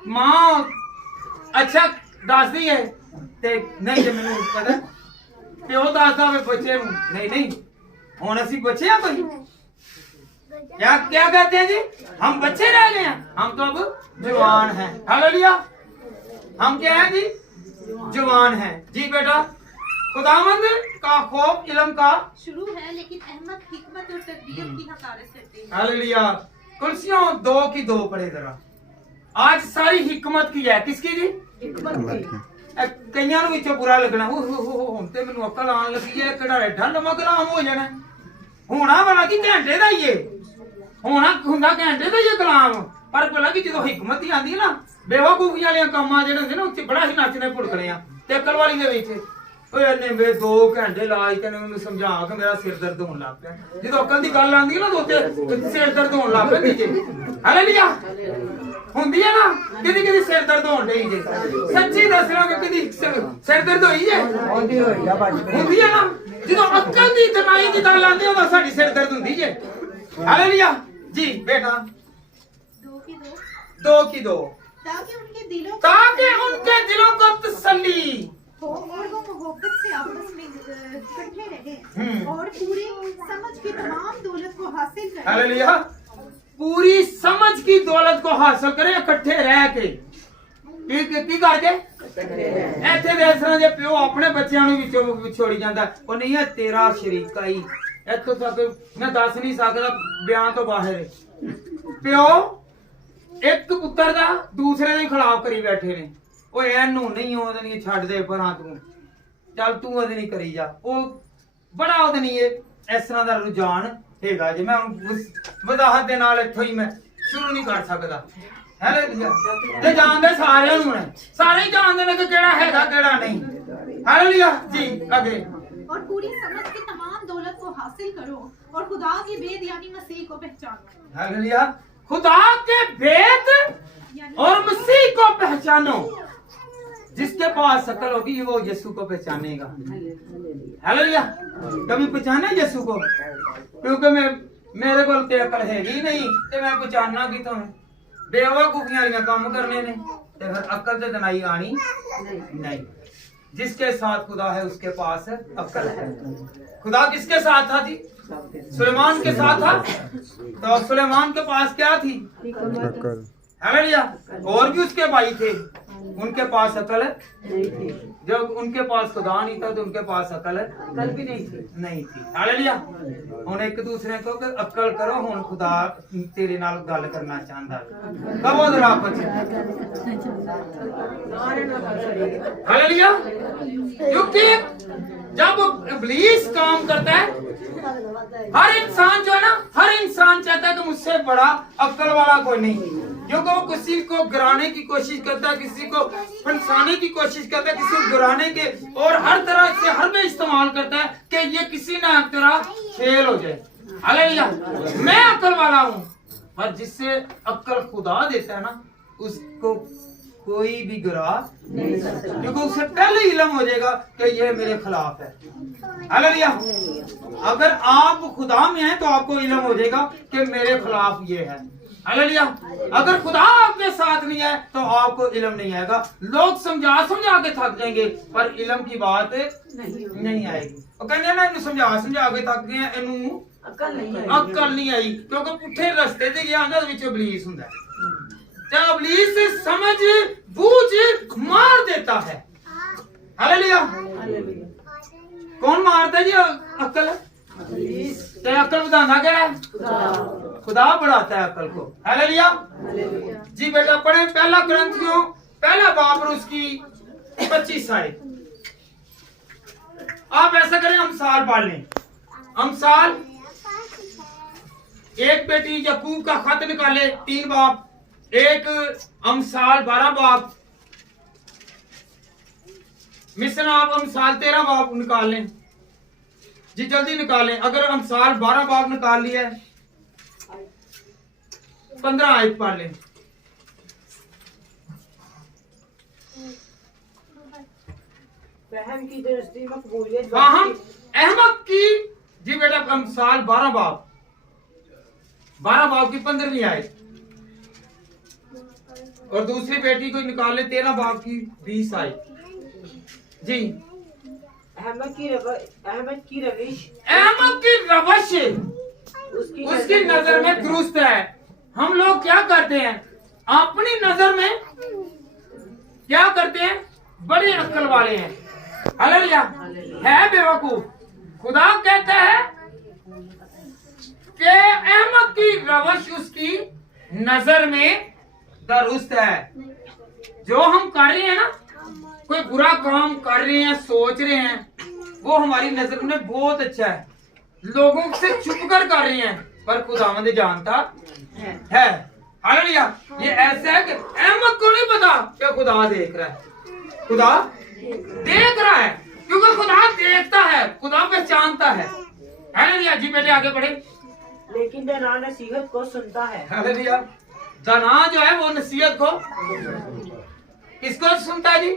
मां अच्छा दसदी है ते नहीं जे मैनू पता प्यो दसदा वे बच्चे नू नहीं नहीं हुण असीं बच्चे आ कोई? क्या क्या कहते हैं जी? हम बच्चे रह गए हैं, हम तो अब जवान हैं। हालेलुया। हम क्या हैं जी? जवान हैं जी। बेटा खुदावंद का खौफ इल्म का शुरू है, लेकिन अहमक हिकमत और तरबियत की हकारत करते हैं। हालेलुया। कुर्सियों दो की दो पढ़े जरा। आज सारी हिकमत की है, किसकी जी? कईयां नूं विचों बुरा लगना, हुण ते मैनूं अकल आण लगी है, किहड़ा एडा लम्मा कलाम हो जाना। होना वाला की घंटे दा ही है, होना हुंदा घंटे दा ही है कलाम, पर भला कि जदों हिकमत ही आंदी है ना, बेवकूफी वाले कामां जेहड़े हुंदे ना उत्ते बड़ा ही नचने भुड़कने आ। ते अकल वाली दे विच ओए इन्ने वे 2 घंटे लाए ते मैनूं समझा के मेरा सिर दर्द होण लग पिया। जदों अकल दी गल आंदी है ना तो उत्ते सिर दर्द होण लग पैंदी जे। हालेलुया। हुंदी है ना किदी किदी सिर दर्द होण डई जे। सच्ची दसना कि किदी सिर दर्द होई जे? हुंदी है ना जदों अकल दी तनाई दी गल आंदी उदों साडी सिर दर्द हुंदी जे। हालेलुया जी। बेटा दो की दो ताकि उनके दिलों को तसल्ली हो और वो मोहब्बत से आपस में इकट्ठे रहे और पूरी समझ की तमाम दौलत को हासिल करें। हालेलुया। पूरी समझ की दौलत को हासिल करें इकट्ठे रह के। की करके ऐसे दे इस तरह जे प्यो अपने बच्चों ਨੂੰ ਵਿੱਚੋਂ ਛੋੜੀ ਜਾਂਦਾ, ਉਹ ਨਹੀਂ ਹੈ ਤੇਰਾ ਸ਼ਰੀਕਾ ਹੀ ਇੱਥੋਂ ਤੱਕ ਮੈਂ ਦੱਸ ਨਹੀਂ ਸਕਦਾ ਬਿਆਨ ਤੋਂ ਬਾਹਰ ਹੈ। ਪਿਓ ਇੱਕ ਪੁੱਤਰ ਦਾ ਦੂਸਰੇ ਦੇ ਖਿਲਾਫ ਕਰੀ ਬੈਠੇ ਨੇ, ਓਏ ਇਹਨੂੰ ਨਹੀਂ ਉਹਦੇ ਨਹੀਂ ਛੱਡ ਦੇ ਪਰਾਂ ਤੂੰ, ਚੱਲ ਤੂੰ ਉਹਦੇ ਨਹੀਂ ਕਰੀ ਜਾ। ਉਹ ਬੜਾ ਉਹਦੇ ਨਹੀਂ ਇਸ ਤਰ੍ਹਾਂ ਦਾ ਰੁਝਾਨ ਹੈਗਾ ਜੇ ਮੈਂ ਵਜ਼ਾਹਤ ਦੇ ਨਾਲ ਇੱਥੋਂ ਹੀ ਮੈਂ ਸ਼ੁਰੂ ਨਹੀਂ ਕਰ ਸਕਦਾ। हालेलुया। ते जानदे सारे नूं ने, सारे ही जानदे ने कि केड़ा हैगा केड़ा नहीं। हालेलुया जी। आगे और पूरी समझ की तमाम दौलत को हासिल करो और खुदा की भेद यानी मसीह को पहचानो। हालेलुया। खुदा के भेद और मसीह को पहचानो। जिसके पास अकल होगी वो यीशु को पहचानेगा। हालेलुया। कभी पहचाने यीशु को? क्योंकि मेरे को ते अकल हैगी नहीं ते मैं पहचानना कितों है? बेवकूफियां वाले काम करने ने ते फिर अकल ते दनाई आनी नहीं। जिसके साथ खुदा है उसके पास अकल है। खुदा किसके साथ था जी? सुलेमान के साथ था। तो सुलेमान के पास क्या थी? हालेलुया। और भी उसके भाई थे, उनके पास अकल नहीं थी। जब उनके पास खुदा नहीं था तो उनके पास अकल भी नहीं थी। हालेलुया। हुण एक दूसरे को अकल करो, हुण खुदा तेरे नाल गल करना चाहता। कहो जरा आपस हालेलुया। क्योंकि जब इब्लीस काम करता है, हर इंसान जो है ना, हर इंसान चाहता है कि मुझसे बड़ा अक्ल वाला कोई नहीं, क्योंकि वो किसी को गिराने की कोशिश करता है, किसी को फंसाने की कोशिश करता है, किसी को गिराने के और हर तरह से हर में इस्तेमाल करता है कि ये किसी ना तरह फेल हो जाए। हालेलुया, मैं अक्ल वाला हूँ। और जिससे अक्ल खुदा देता है ना, उसको कोई भी गिरा नहीं सकता, क्योंकि उससे पहले इल्म हो जाएगा कि ये मेरे खिलाफ है। हालेलुया, अगर आप खुदा में हैं तो आपको इल्म हो जाएगा कि मेरे खिलाफ ये है। हालेलुया, अगर खुदा आपके साथ नहीं है तो आपको इल्म नहीं आएगा। लोग समझा के थक जाएंगे पर इल्म की बात नहीं आएगी। और कहते ना समझा के थक गए, इनू अक्ल नहीं आई, क्योंकि पुठे रस्ते ते गया ना विच इब्लीस हुंदा है। जब इब्लीस समझ बूझ मार देता है। हालेलुया, कौन मारता है जी अक्ल? ते अक्ल बढ़ाना क्या है? खुदा बढ़ाता है अक्ल को। हालेलुया जी। बेटा पढ़े पहला ग्रंथियों पहला बाब और उसकी 25 आयत। आप ऐसा करें, अमसाल पढ़ लें। अमसाल, एक बेटी यकूब का खत निकाले 3 बाब, एक अमसाल 12 बाब, मिशन आप अमसाल 13 बाब निकाल लें जी, जल्दी निकालें। अगर अमसाल 12 बाब निकाल लिया 15 आयत पढ़ लें। फहम की दृष्टि मकबूलियत, फाहम अहमक की जी बेटा अमसाल 12 बाब की 15वीं आयत, और दूसरी बेटी को निकाल ले 13 बाब की 20 आयत जी। अहमद की रविश उसकी नजर में दुरुस्त है। हम लोग क्या करते हैं? अपनी नजर में क्या करते हैं? बड़े अक्ल वाले हैं। हालेलुया, है बेवकूफ। खुदा कहता है कि अहमद की रवश उसकी नजर में दुरुस्त है। जो हम कर रहे हैं ना, कोई बुरा काम कर रहे हैं, सोच रहे हैं, वो हमारी नजर में बहुत अच्छा है। लोगों से छुप कर रहे हैं, पर खुदावंद जानता है। हालेलुया, ये ऐसा है कि अहमद को नहीं पता कि खुदा देख रहा है। खुदा देख रहा है, क्योंकि खुदा देखता है, खुदा पहचानता है। हालेलुया जी। बेटे आगे बढ़े। लेकिन दना नसीहत को सुनता है। हालेलुया, दना जो है वो नसीहत को किसको सुनता है जी?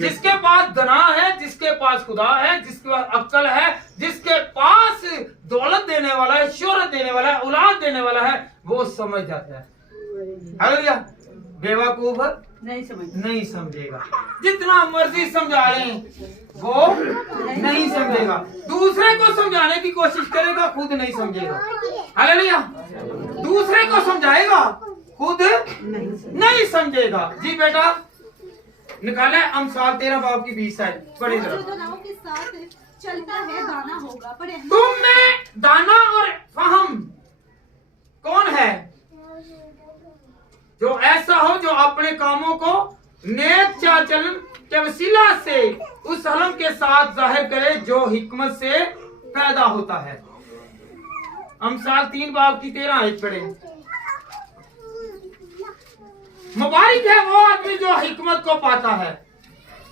जिसके पास दना है, जिसके पास खुदा है, जिसके पास अक्ल है, जिसके पास दौलत देने वाला है, शोहरत देने वाला है, औलाद देने वाला है, वो समझ जाता है। हालेलुया, बेवकूफ नहीं समझेगा। जितना मर्जी समझा लें वो नहीं समझेगा। दूसरे को समझाने की कोशिश करेगा, खुद नहीं समझेगा। हालेलुया, दूसरे को समझाएगा, खुद नहीं समझेगा जी। बेटा निकाले अमसाल 13 बाब की 20 आयत, बड़ी जो दानाओं के साथ चलता है दाना होगा, पर तुम में दाना और फहम कौन है? जो ऐसा हो जो अपने कामों को नेक चाल के वसीला से उस हलम के साथ जाहिर करे जो हिकमत से पैदा होता है। अमसाल 3 बाब की 13 आयत पढ़े। मुबारक है वो आदमी जो हिकमत को पाता है।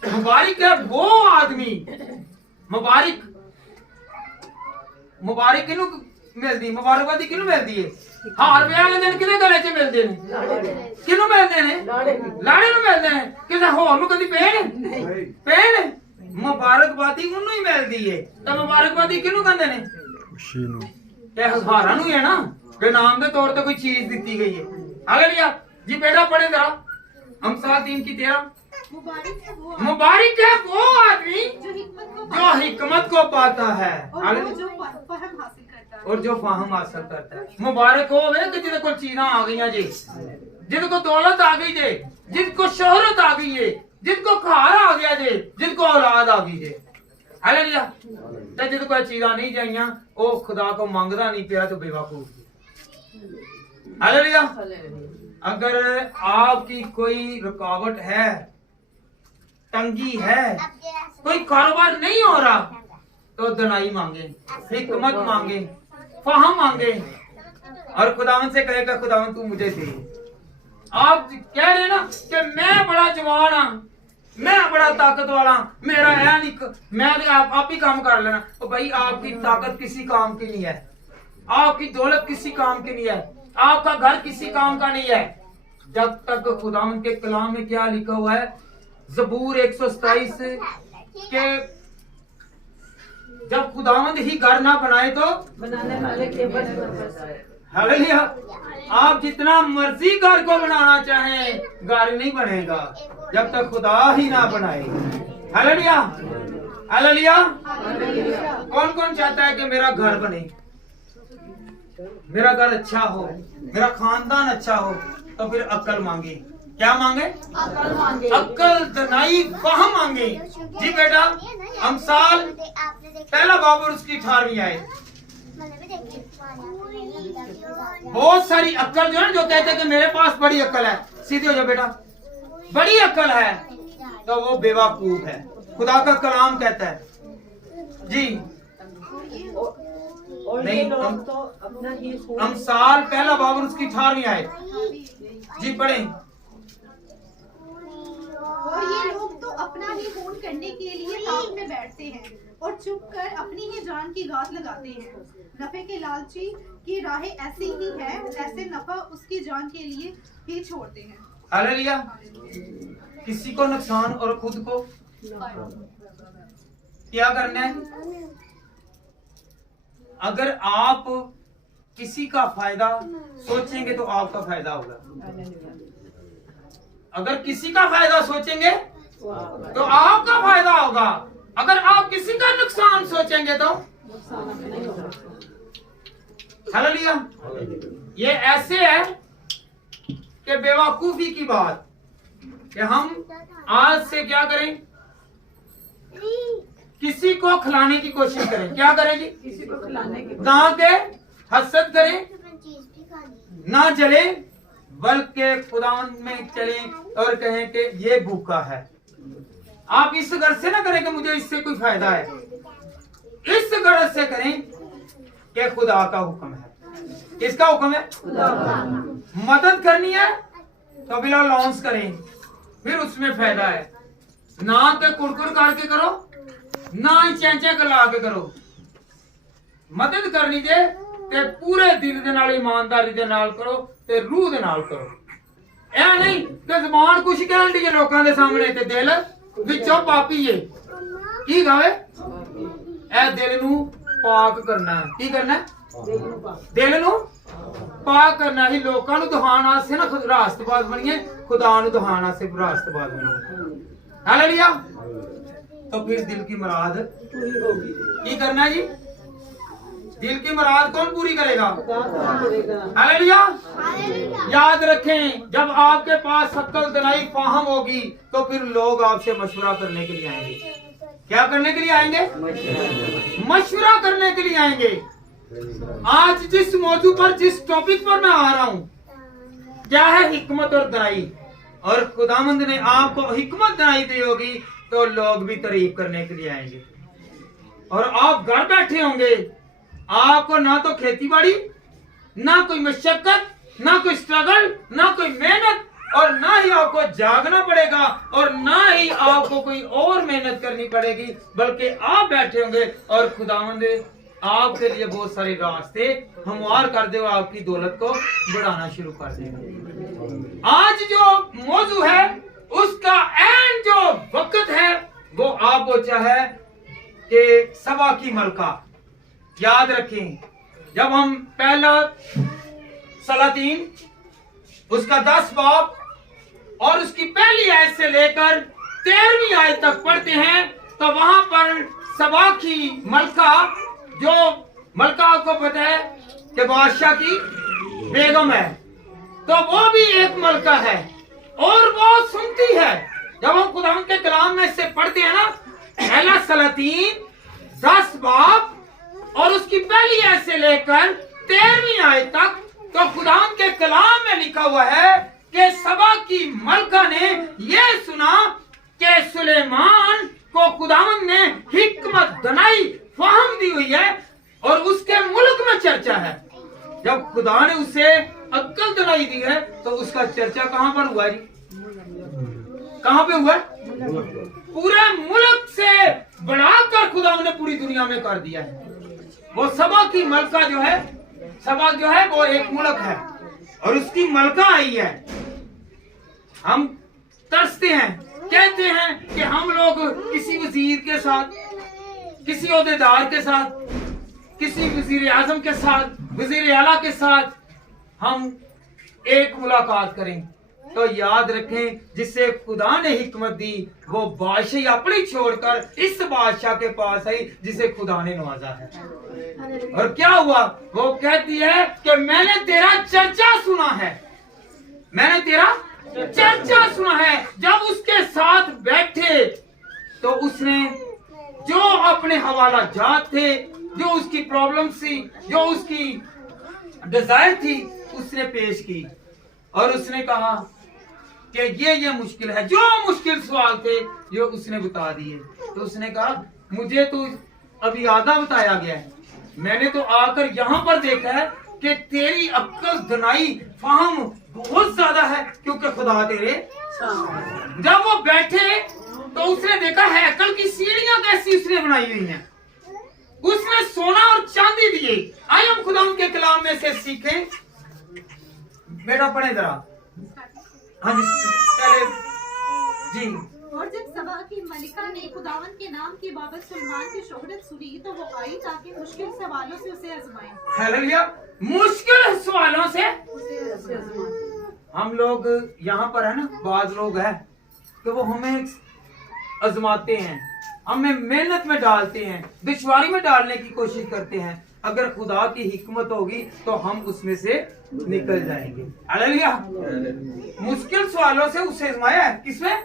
मुबारक है वो आदमी, मुबारक किनू मिलदी, मुबारकबादी किनू मिलदी है? हार ब्याह वाले दिन किने गले च मिलदे ने? किनू मिलदे ने? लाड़े नू मिलदे ने। किसे होर नू कदी पेन मुबारकबादी उन्नू ही मिलदी है। तो मुबारकबादी किनू कहंदे ने? खुशी नू। ते हारा नू है ना, कि नाम दे तौर ते कोई चीज दित्ती गई है। हालेलुया जी। बेटा पढ़े जरा अमसाल 3 की 13। मुबारक है वो आदमी जो हिकमत को पाता है और जो फाहम हासिल करता है। मुबारक हो वे कि जिसको चीज़ां आ गई जी, जिनको दौलत आ गई जे, जिनको शोहरत आ गई है, जिनको घर आ गया जे, जिनको औलाद आ गई जे। हालेलुया, ते जिनको चीज़ां नहीं जाइयां वो खुदा को मांगदा नहीं पिया तो बेवकूफ। हालेलुया, अगर आपकी कोई रुकावट है तंगी है, कोई कारोबार नहीं हो रहा, तो दनाई मांगे, हिकमत मांगे, फहम मांगे और खुदावन से कहेगा खुदावन तू मुझे दे। आप कह रहे ना कि मैं बड़ा जवान हाँ, मैं बड़ा ताकत वाला, मेरा है नहीं, मैं आप ही काम कर लेना। तो भाई आपकी ताकत किसी काम की नहीं है, आपकी दौलत किसी काम की नहीं है, आपका घर किसी काम का नहीं है, जब तक खुदावन के कलाम में क्या लिखा हुआ है, ज़बूर 127 के जब खुदावंद ही घर ना बनाए तो बनाने वाले के बस बनता है। हालेलुया। आप जितना मर्जी घर को बनाना चाहें, घर नहीं बनेगा जब तक खुदा ही ना बनाए। Hallelujah, hallelujah. कौन कौन चाहता है कि मेरा घर बने, मेरा घर अच्छा हो, मेरा खानदान अच्छा हो? तो फिर अक्ल मांगे। क्या मांगे? अकल मांगे। अक्ल, दनाई, फहम मांगे। जी बेटा, अमसाल पहला बाब और उसकी 18वीं आयत। बहुत सारी अक्ल जो है, जो कहते हैं कि मेरे पास बड़ी अक्ल है, सीधे हो जाओ बेटा, बड़ी अक्ल है, तो वो बेवकूफ है। खुदा का कलाम कहता है जी। और नहीं, ये लोग तो अपना ही खून अमसाल पहला बाब और उसकी 18वीं आयत जी पढ़ें। और ये लोग तो अपना ही खून करने के लिए ताक में बैठते हैं और चुप कर अपनी ही जान की घात लगाते हैं। नफे के लालची की राहें ऐसी ही है, ऐसे नफा उसकी जान के लिए ही छोड़ते हैं। हालेलुया। किसी को नुकसान और खुद को क्या करना है? अगर आप किसी का फायदा सोचेंगे तो आपका फायदा होगा, अगर किसी का फायदा सोचेंगे तो आपका फायदा होगा, अगर आप किसी का नुकसान सोचेंगे तो हालेलुया। ये ऐसे है कि बेवकूफी की बात कि हम आज से क्या करें, किसी को खिलाने की कोशिश करें। क्या करेंगे? किसी को खिलाने की ना के हसद करें, ना जले, बल्कि खुदावंद में चलें और कहें कि ये भूखा है। आप इस गर्ज से ना करें कि मुझे इससे कोई फायदा है, इस गर्ज से करें कि खुदा का हुक्म है। किसका हुक्म है? मदद करनी है तो बिला लॉन्स करें, फिर उसमें फायदा है। ना के कुड़कुड़ करके करो, ना ही चैंचे कला के करो। मदद करनी जे ते पूरे दिल दे नाल, ईमानदारी दे नाल करो ते रूह दे नाल करो। ऐ नहीं कि ज़बान कुछ कहण दी लोकां दे सामने ते दिल विचों पापी है। की गावे? ऐ दिल नू पाक करना है। की करना है? दिल नू पाक करना ही। लोकां नू दुहान वास्ते ना खुद रास्तबाज बनिए, खुदा नू दुहान वास्ते रास्तबाज बनिए। हालेलुया। तो फिर दिल की मुराद पूरी होगी। की करना है जी? दिल की मुराद कौन पूरी करेगा? करेगा। हालेलुया। याद रखें, जब आपके पास अक्ल, दनाई, फाहम होगी तो फिर लोग आपसे मशवरा करने के लिए आएंगे। क्या करने के लिए आएंगे? मशवरा करने के लिए आएंगे। आज जिस मौजू पर, जिस टॉपिक पर मैं आ रहा हूं, क्या है? हिकमत और दनाई। और खुदावंद ने आपको हिकमत दनाई दी होगी तो लोग भी तारीफ करने के लिए आएंगे। और आप घर बैठे होंगे, आपको ना तो खेती बाड़ी, ना कोई मशक्कत, ना कोई स्ट्रगल, ना कोई मेहनत, और ना ही आपको जागना पड़ेगा और ना ही आपको कोई और मेहनत करनी पड़ेगी, बल्कि आप बैठे होंगे और खुदावंद आपके लिए बहुत सारे रास्ते हमवार कर दे, आपकी दौलत को बढ़ाना शुरू कर देगा। आज जो मौजू है उसका एंड जो वक्त है वो आप पहुंचा है कि सबा की मलका। याद रखें, जब हम पहला सलातीन उसका 10 बाब और उसकी पहली आयत से लेकर 13वीं आयत तक पढ़ते हैं तो वहां पर सबा की मलका, जो मलका आपको पता है कि बादशाह की बेगम है, तो वो भी एक मलका है और वो सुनती है। जब हम खुदा के कलाम में से पढ़ते हैं ना, पहला सलातीन 10 बाब और उसकी पहली आयत से लेकर 13वीं आयत तक, तो खुदा के कलाम में लिखा हुआ है कि सबा की मलका ने यह सुना कि सुलेमान को खुदावंद ने हिकमत दनाई फहम दी हुई है और उसके मुल्क में चर्चा है। जब खुदा ने उसे अक्ल दनाई दी है तो उसका चर्चा कहां पर हुआ जी? कहां पे हुआ? पूरे मुल्क से बढ़ाकर खुदा ने पूरी दुनिया में कर दिया है। वो सबा की मलका जो है, सबा जो है वो एक मुल्क है और उसकी मलका आई है। हम तरसते हैं, कहते हैं कि हम लोग किसी वजीर के साथ, किसी ओहदेदार के साथ, किसी वजीर आजम के साथ, वजीर आला के साथ हम एक मुलाकात करें तो याद रखें जिसे खुदा ने हिकमत दी वो बादशाही अपनी छोड़कर इस बादशाह के पास आई जिसे खुदा ने नवाजा है। और क्या हुआ? वो कहती है कि मैंने तेरा चर्चा सुना है, मैंने तेरा चर्चा सुना है। जब उसके साथ बैठे तो उसने जो अपने हवाला जात थे, जो उसकी प्रॉब्लम थी, जो उसकी डिजायर थी, उसने पेश की और उसने कहा कि ये मुश्किल है। जो मुश्किल सवाल थे जो उसने बता दिए। तो उसने कहा मुझे तो अभी आधा बताया गया है, मैंने तो आकर यहाँ पर देखा है कि तेरी अक्ल दनाई फहम बहुत ज्यादा है क्योंकि खुदा तेरे। जब वो बैठे तो उसने देखा हैकल की सीढ़ियां कैसी उसने बनाई हुई हैं। उसने सोना और चांदी दिए। आइए हम खुदा के कलाम में से सीखें। बेटा पढ़े जरा। हाँ जी पहले जी। और जब सबा की मलिका ने खुदावन के नाम की बाबत सुलेमान की शोहरत सुनी तो वो आई ताकि मुश्किल सवालों से उसे आजमाए। हालेलुया। मुश्किल सवालों से उसे आजमाए। हम लोग यहाँ पर है ना, बाद लोग हैं कि वो हमें आजमाते हैं, हमें मेहनत में डालते हैं, दुश्वारी में डालने की कोशिश करते हैं। अगर खुदा की हिकमत होगी तो हम उसमें से निकल जाएंगे। हालेलुया। मुश्किल सवालों से उसे आजमाया है। किसमें?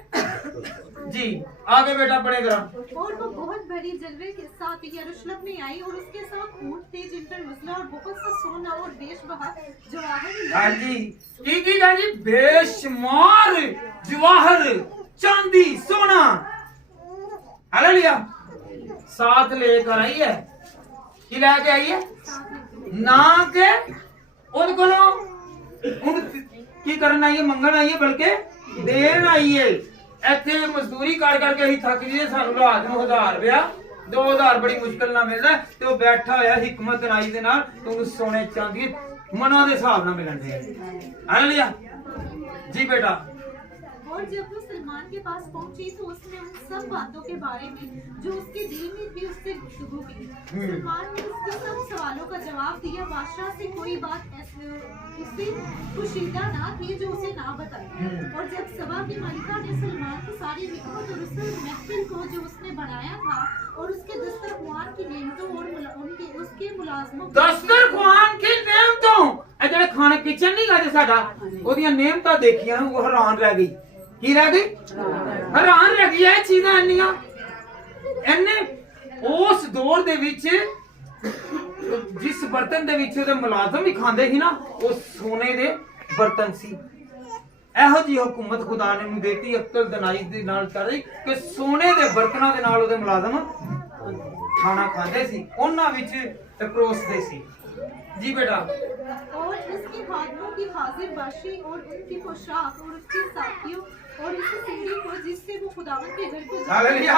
जी आगे बेटा पढ़े जरा। और वो बहुत बड़ी जलवे के साथ यरूशलेम में आई और उसके साथ ऊंट थे जिन पर मुसला और बहुत सा सोना और बेशबहा जवाहर। हाँ जी की जी, बेशुमार जवाहर, चांदी, सोना। हालेलुया। साथ लेकर आई है। की लेके आई है ना के उनको की करना आई है, मंगन आई है, बल्कि देन आई है। ਇੱਥੇ ਮਜ਼ਦੂਰੀ ਕਰ ਕਰਕੇ ਅਸੀਂ ਥੱਕ ਜੀਏ, ਸਾਨੂੰ ਰਾਤ ਨੂੰ 1000 ਰੁਪਇਆ 2000 ਬੜੀ ਮੁਸ਼ਕਲ ਨਾਲ ਮਿਲਦਾ ਤੇ ਉਹ ਬੈਠਾ ਹੋਇਆ ਹਿਕਮਤ ਨਾਈ ਦੇ ਨਾਲ ਤੇ ਉਹਨੂੰ ਸੋਨੇ ਚਾਂਦੀ ਮਨਾਂ ਦੇ ਹਿਸਾਬ ਨਾਲ ਮਿਲਣ ਦੇ। ਹਾਲੇਲੂਇਆ जी बेटा। और जब वो सलमान के पास पहुंची तो उसने उन सब बातों के बारे में जो उसके दिल में थी उससे गुफ्तगू की। सलमान ने उसके सब सवालों का जवाब दिया। बादशाह से कोई बात ऐसी पोशीदा ना थी जो उसे ना बताई। और जब सबा की मलिका ने सलमान की सारी हिकमत और उस महफिल को जो उसने बनाया था और उसके दस्तरख्वान की नेमतों और उसके मुलाजमों दस्तरख्वान की नेमतों ਜਿਹੜੇ ਖਾਣੇ ਕਿਚਨ ਨਹੀਂ ਗਾਦੇ ਸਾਡਾ ਉਹਦੀਆਂ ਨੇਮਤਾਂ ਦੇਖੀਆਂ ਉਹ ਹੈਰਾਨ ਰਹਿ ਗਈ। ਕੀ ਰਹਿ ਗਈ? ਹੈਰਾਨ ਰਹਿ ਗਈ। ਇਹ ਚੀਜ਼ਾਂ ਇੰਨੀਆਂ ਇਹਨੇ ਉਸ ਦੌਰ ਦੇ ਵਿੱਚ ਜਿਸ ਬਰਤਨ ਦੇ ਵਿੱਚ ਉਹਦੇ ਮੁਲਾਜ਼ਮ ਵੀ ਖਾਂਦੇ ਸੀ ਨਾ ਉਹ ਸੋਨੇ ਦੇ ਬਰਤਨ ਸੀ। ਇਹੋ ਜਿਹੀ ਹਕੂਮਤ ਖੁਦਾ ਨੇ ਨੂੰ ਦਿੱਤੀ ਅਕਲ ਦਨਾਈ ਦੇ ਨਾਲ ਕਰੀ ਕਿ ਸੋਨੇ ਦੇ ਬਰਤਨਾਂ ਦੇ ਨਾਲ ਉਹਦੇ ਮੁਲਾਜ਼ਮ ਖਾਣਾ ਖਾਂਦੇ ਸੀ, ਉਹਨਾਂ ਵਿੱਚ ਪਰੋਸਦੇ ਸੀ। जी बेटा। और उसके हाथों की हाजिर बाशी और उनकी पोशाक और उसके साथियों और उस सीढ़ी को जिससे वो खुदावन के घर को हालेलुया।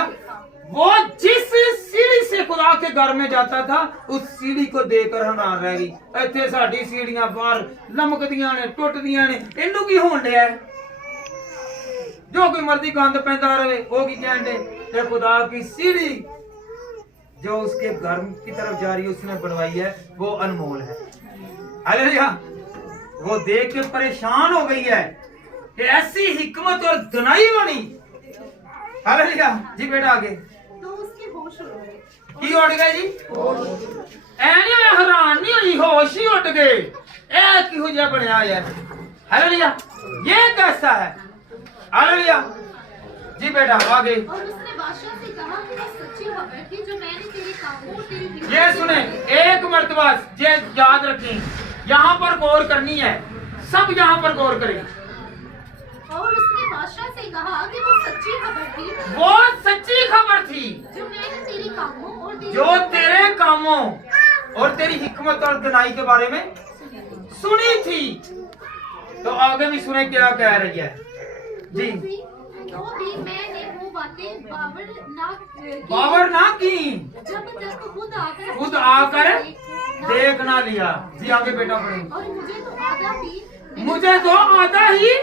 वो जिस सीढ़ी से खुदा के घर में जाता था उस सीढ़ी को देखकर हैरान रह गई। ਇੱਥੇ ਸਾਡੀ ਸੀੜੀਆਂ ਬਾਹਰ ਲਮਕਦੀਆਂ ਨੇ, ਟੁੱਟਦੀਆਂ ਨੇ, ਇਹਨੂੰ ਕੀ ਹੋਣ ਡਿਆ? ਜੋ ਕੋਈ ਮਰਜ਼ੀ ਗੰਦ ਪੈਂਦਾ ਰਹੇ ਉਹ ਕੀ ਕਹਿੰਦੇ ਤੇ खुदा की सीढ़ी जो उसके घर की तरफ जा रही है उसने बनवाई है वो अनमोल है। हालेलुया। वो देख के परेशान हो गई है कि ऐसी हिकमत और दनाई बनी। हालेलुया जी बेटा आगे। तो उसके होश उड़ गए। की उड़ गए जी? ऐ नहीं हैरान नहीं हुई, होश ही उड़ गए। ऐ किहो जिहा बनया है। हालेलुया। ये कैसा है? हालेलुया जी बेटा आगे। और उसने बादशाह से कहा कि वो सच्ची खबर थी जो मैंने तेरे कामों और तेरी हिकमत ये सुने एक मर्तबा ये याद रखें, यहाँ पर गौर करनी है, सब यहाँ पर गौर करें। और उसने बादशाह से कहा कि वो सच्ची खबर थी वो सच्ची खबर थी जो मैंने तेरे कामों और जो तेरे कामों और तेरी हिकमत और दनाई के बारे में सुनी थी। तो आगे भी सुने क्या कह रही है जी। तो भी मैंने वो बातें बावर ना की जब तक खुद आकर देख ना लिया। जी आगे बेटा पढ़े। और मुझे तो आधा ही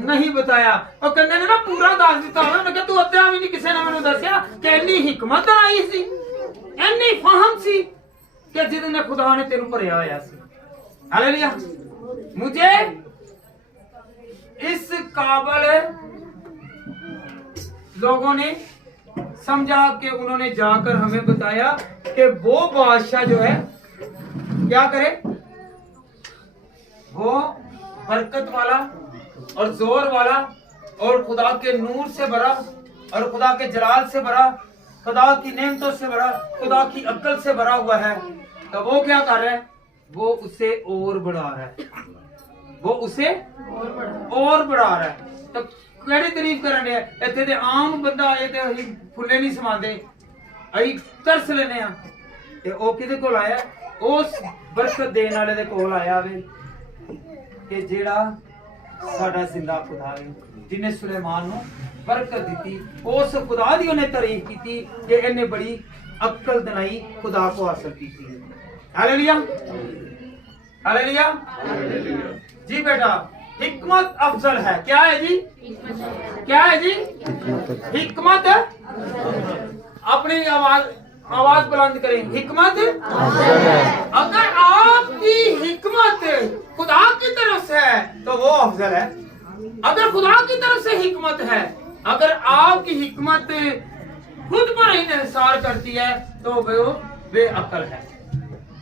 नहीं बताया और कहने ने ना पूरा दस दिता उन्होंने कहा तू अद्धा भी नहीं किसी ने मैंने दसिया कि इन्नी हिकमत आई सी इन्नी फाहम सी कि जिन्हें खुदा ने तेन भरिया होया सी। हालेलुया। मुझे इस काबिल लोगों ने समझा कि उन्होंने जाकर हमें बताया कि वो बादशाह जो है क्या करे, वो बरकत वाला और जोर वाला और खुदा के नूर से भरा और खुदा के जलाल से भरा, खुदा की नेमतों से भरा, खुदा की अक्ल से भरा हुआ है। तो वो क्या कर रहा है, वो उसे और बढ़ा रहा है, वो उसे और बढ़ा रहा है। तो ਕਿਹੜੀ ਤਾਰੀਫ ਕਰਨ ਡਿਆ। ਇੱਥੇ ਤੇ ਆਮ ਬੰਦਾ ਆਏ ਤੇ ਅਸੀਂ ਫੁੱਲੇ ਨਹੀਂ ਸਮਾਉਂਦੇ, ਅਸੀਂ ਤਰਸ ਲੈਨੇ ਆ। ਤੇ ਉਹ ਕਿਹਦੇ ਕੋਲ ਆਇਆ, ਉਸ ਬਰਕਤ ਦੇਣ ਵਾਲੇ ਦੇ ਕੋਲ ਆਇਆ ਵੇ ਕਿ ਜਿਹੜਾ ਸਾਡਾ ਜ਼ਿੰਦਾ ਖੁਦਾ ਹੈ, ਜਿਨੇ ਸੁਲੇਮਾਨ ਨੂੰ ਬਰਕਤ ਦਿੱਤੀ। ਉਸ ਖੁਦਾ ਦੀ ਉਹਨੇ ਤਾਰੀਫ ਕੀਤੀ ਕਿ ਇਹਨੇ ਬੜੀ ਅਕਲ ਦਿਨਾਈ ਖੁਦਾ ਕੋ ਹਾਸਲ ਕੀਤੀ ਹੈ। Hallelujah hallelujah. जी बेटा हिकमत अफजल है। क्या है जी, क्या है जी? हिकमत। अपनी आवाज बुलंद करें। हिकमत अगर आपकी हिकमत खुदा की तरफ से है तो वो अफजल है। अगर खुदा की तरफ से हिकमत है, अगर आपकी हिकमत खुद पर ही निसार करती है तो वो बेअक्ल है।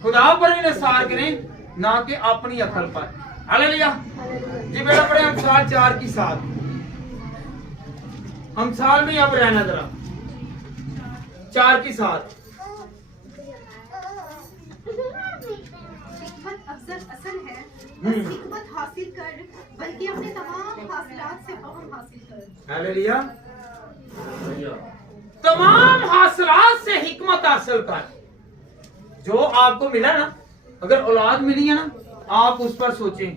खुदा पर ही निसार करें, ना कि अपनी अकल पर। हालेलुया। जी बेटा पढ़े अमसाल 4 की 7। अमसाल में अब रहना जरा 4 की 7। हिकमत असल है, बस हिकमत हासिल कर, बल्कि अपने तमाम हासिलात से फहम हासिल कर। हालेलुया। तमाम हासिलात से हिकमत हासिल कर। जो आपको मिला ना, अगर औलाद मिली है ना, आप उस पर सोचें।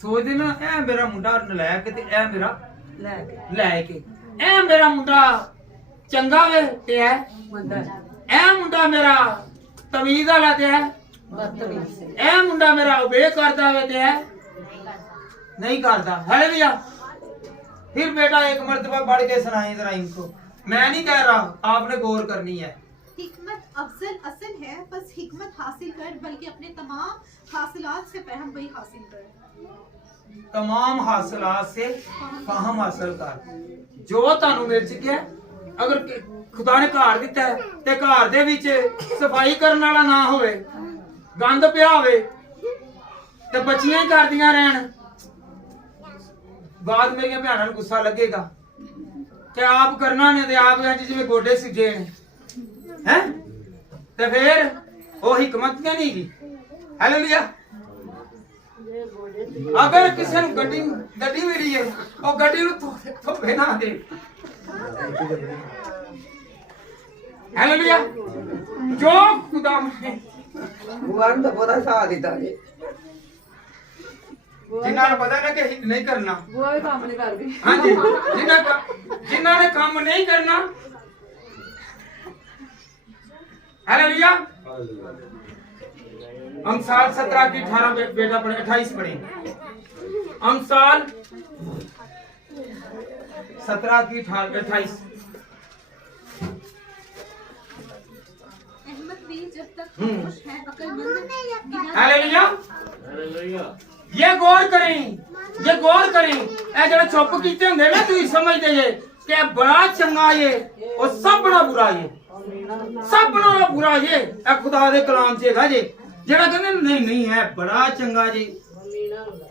सोच देना ए मेरा मुंडा नलायक ते ए मेरा लायक है, ए मेरा मुंडा चंगा वे ते है मंदा, ए मुंडा मेरा तमीज वाला ते है बदतमीज, ए मुंडा मेरा ओबे करदा वे ते है नहीं करदा। हालेलुया। फिर बेटा एक मर्तबा बढ़ के सुनाए जरा इनको। मैं नहीं कह रहा, आपने गौर करनी है। हिकमत असल है, बस हिकमत हासिल कर, बल्कि अपने तमाम हासिलात से फहम भी हासिल कर। तमाम हासिलात से फहम हासिल कर। जो तानू मिल चुकिया, अगर खुदा ने घर दिता है ते घर दे विच सफाई करने वाला ना होवे, गंद पिया होवे ते बच्चियां ही करदियां रहन, बाद मेरियां भैणां नूं गुस्सा लगेगा कि आप करना नहीं ते आप जिवें गोडे सिजे ने हैं, ते फिर वो हिकमत क्या नहीं की। हालेलुया। अगर किसी ने गड्डी मिली है और गड्डी थोपे ना दे। हालेलुया। जो खुदा ने भगवान तो बड़ा साथ देता है, जिन्होंने पता ना कि नहीं करना वो ही काम नहीं कर भी। हाँ जी, जिन्होंने काम नहीं करना। हालेलुया। अमसाल 17 की 18 बेटा पढ़े 28 पढ़े। अमसाल 17 की 28। अहमद भी जब तक खामोश है, अक्लमंद हालेलुया। ये गौर करें, ये गौर करें। ए जरा चुप कीते हुंदे ना तुसीं समझदे जे कि बड़ा चंगा ये और सब बड़ा बुरा ये, सब बड़ा बुरा ये खुदा दे कलाम च हैगा जे। जेड़ा कहंदे नहीं नहीं है बड़ा चंगा जी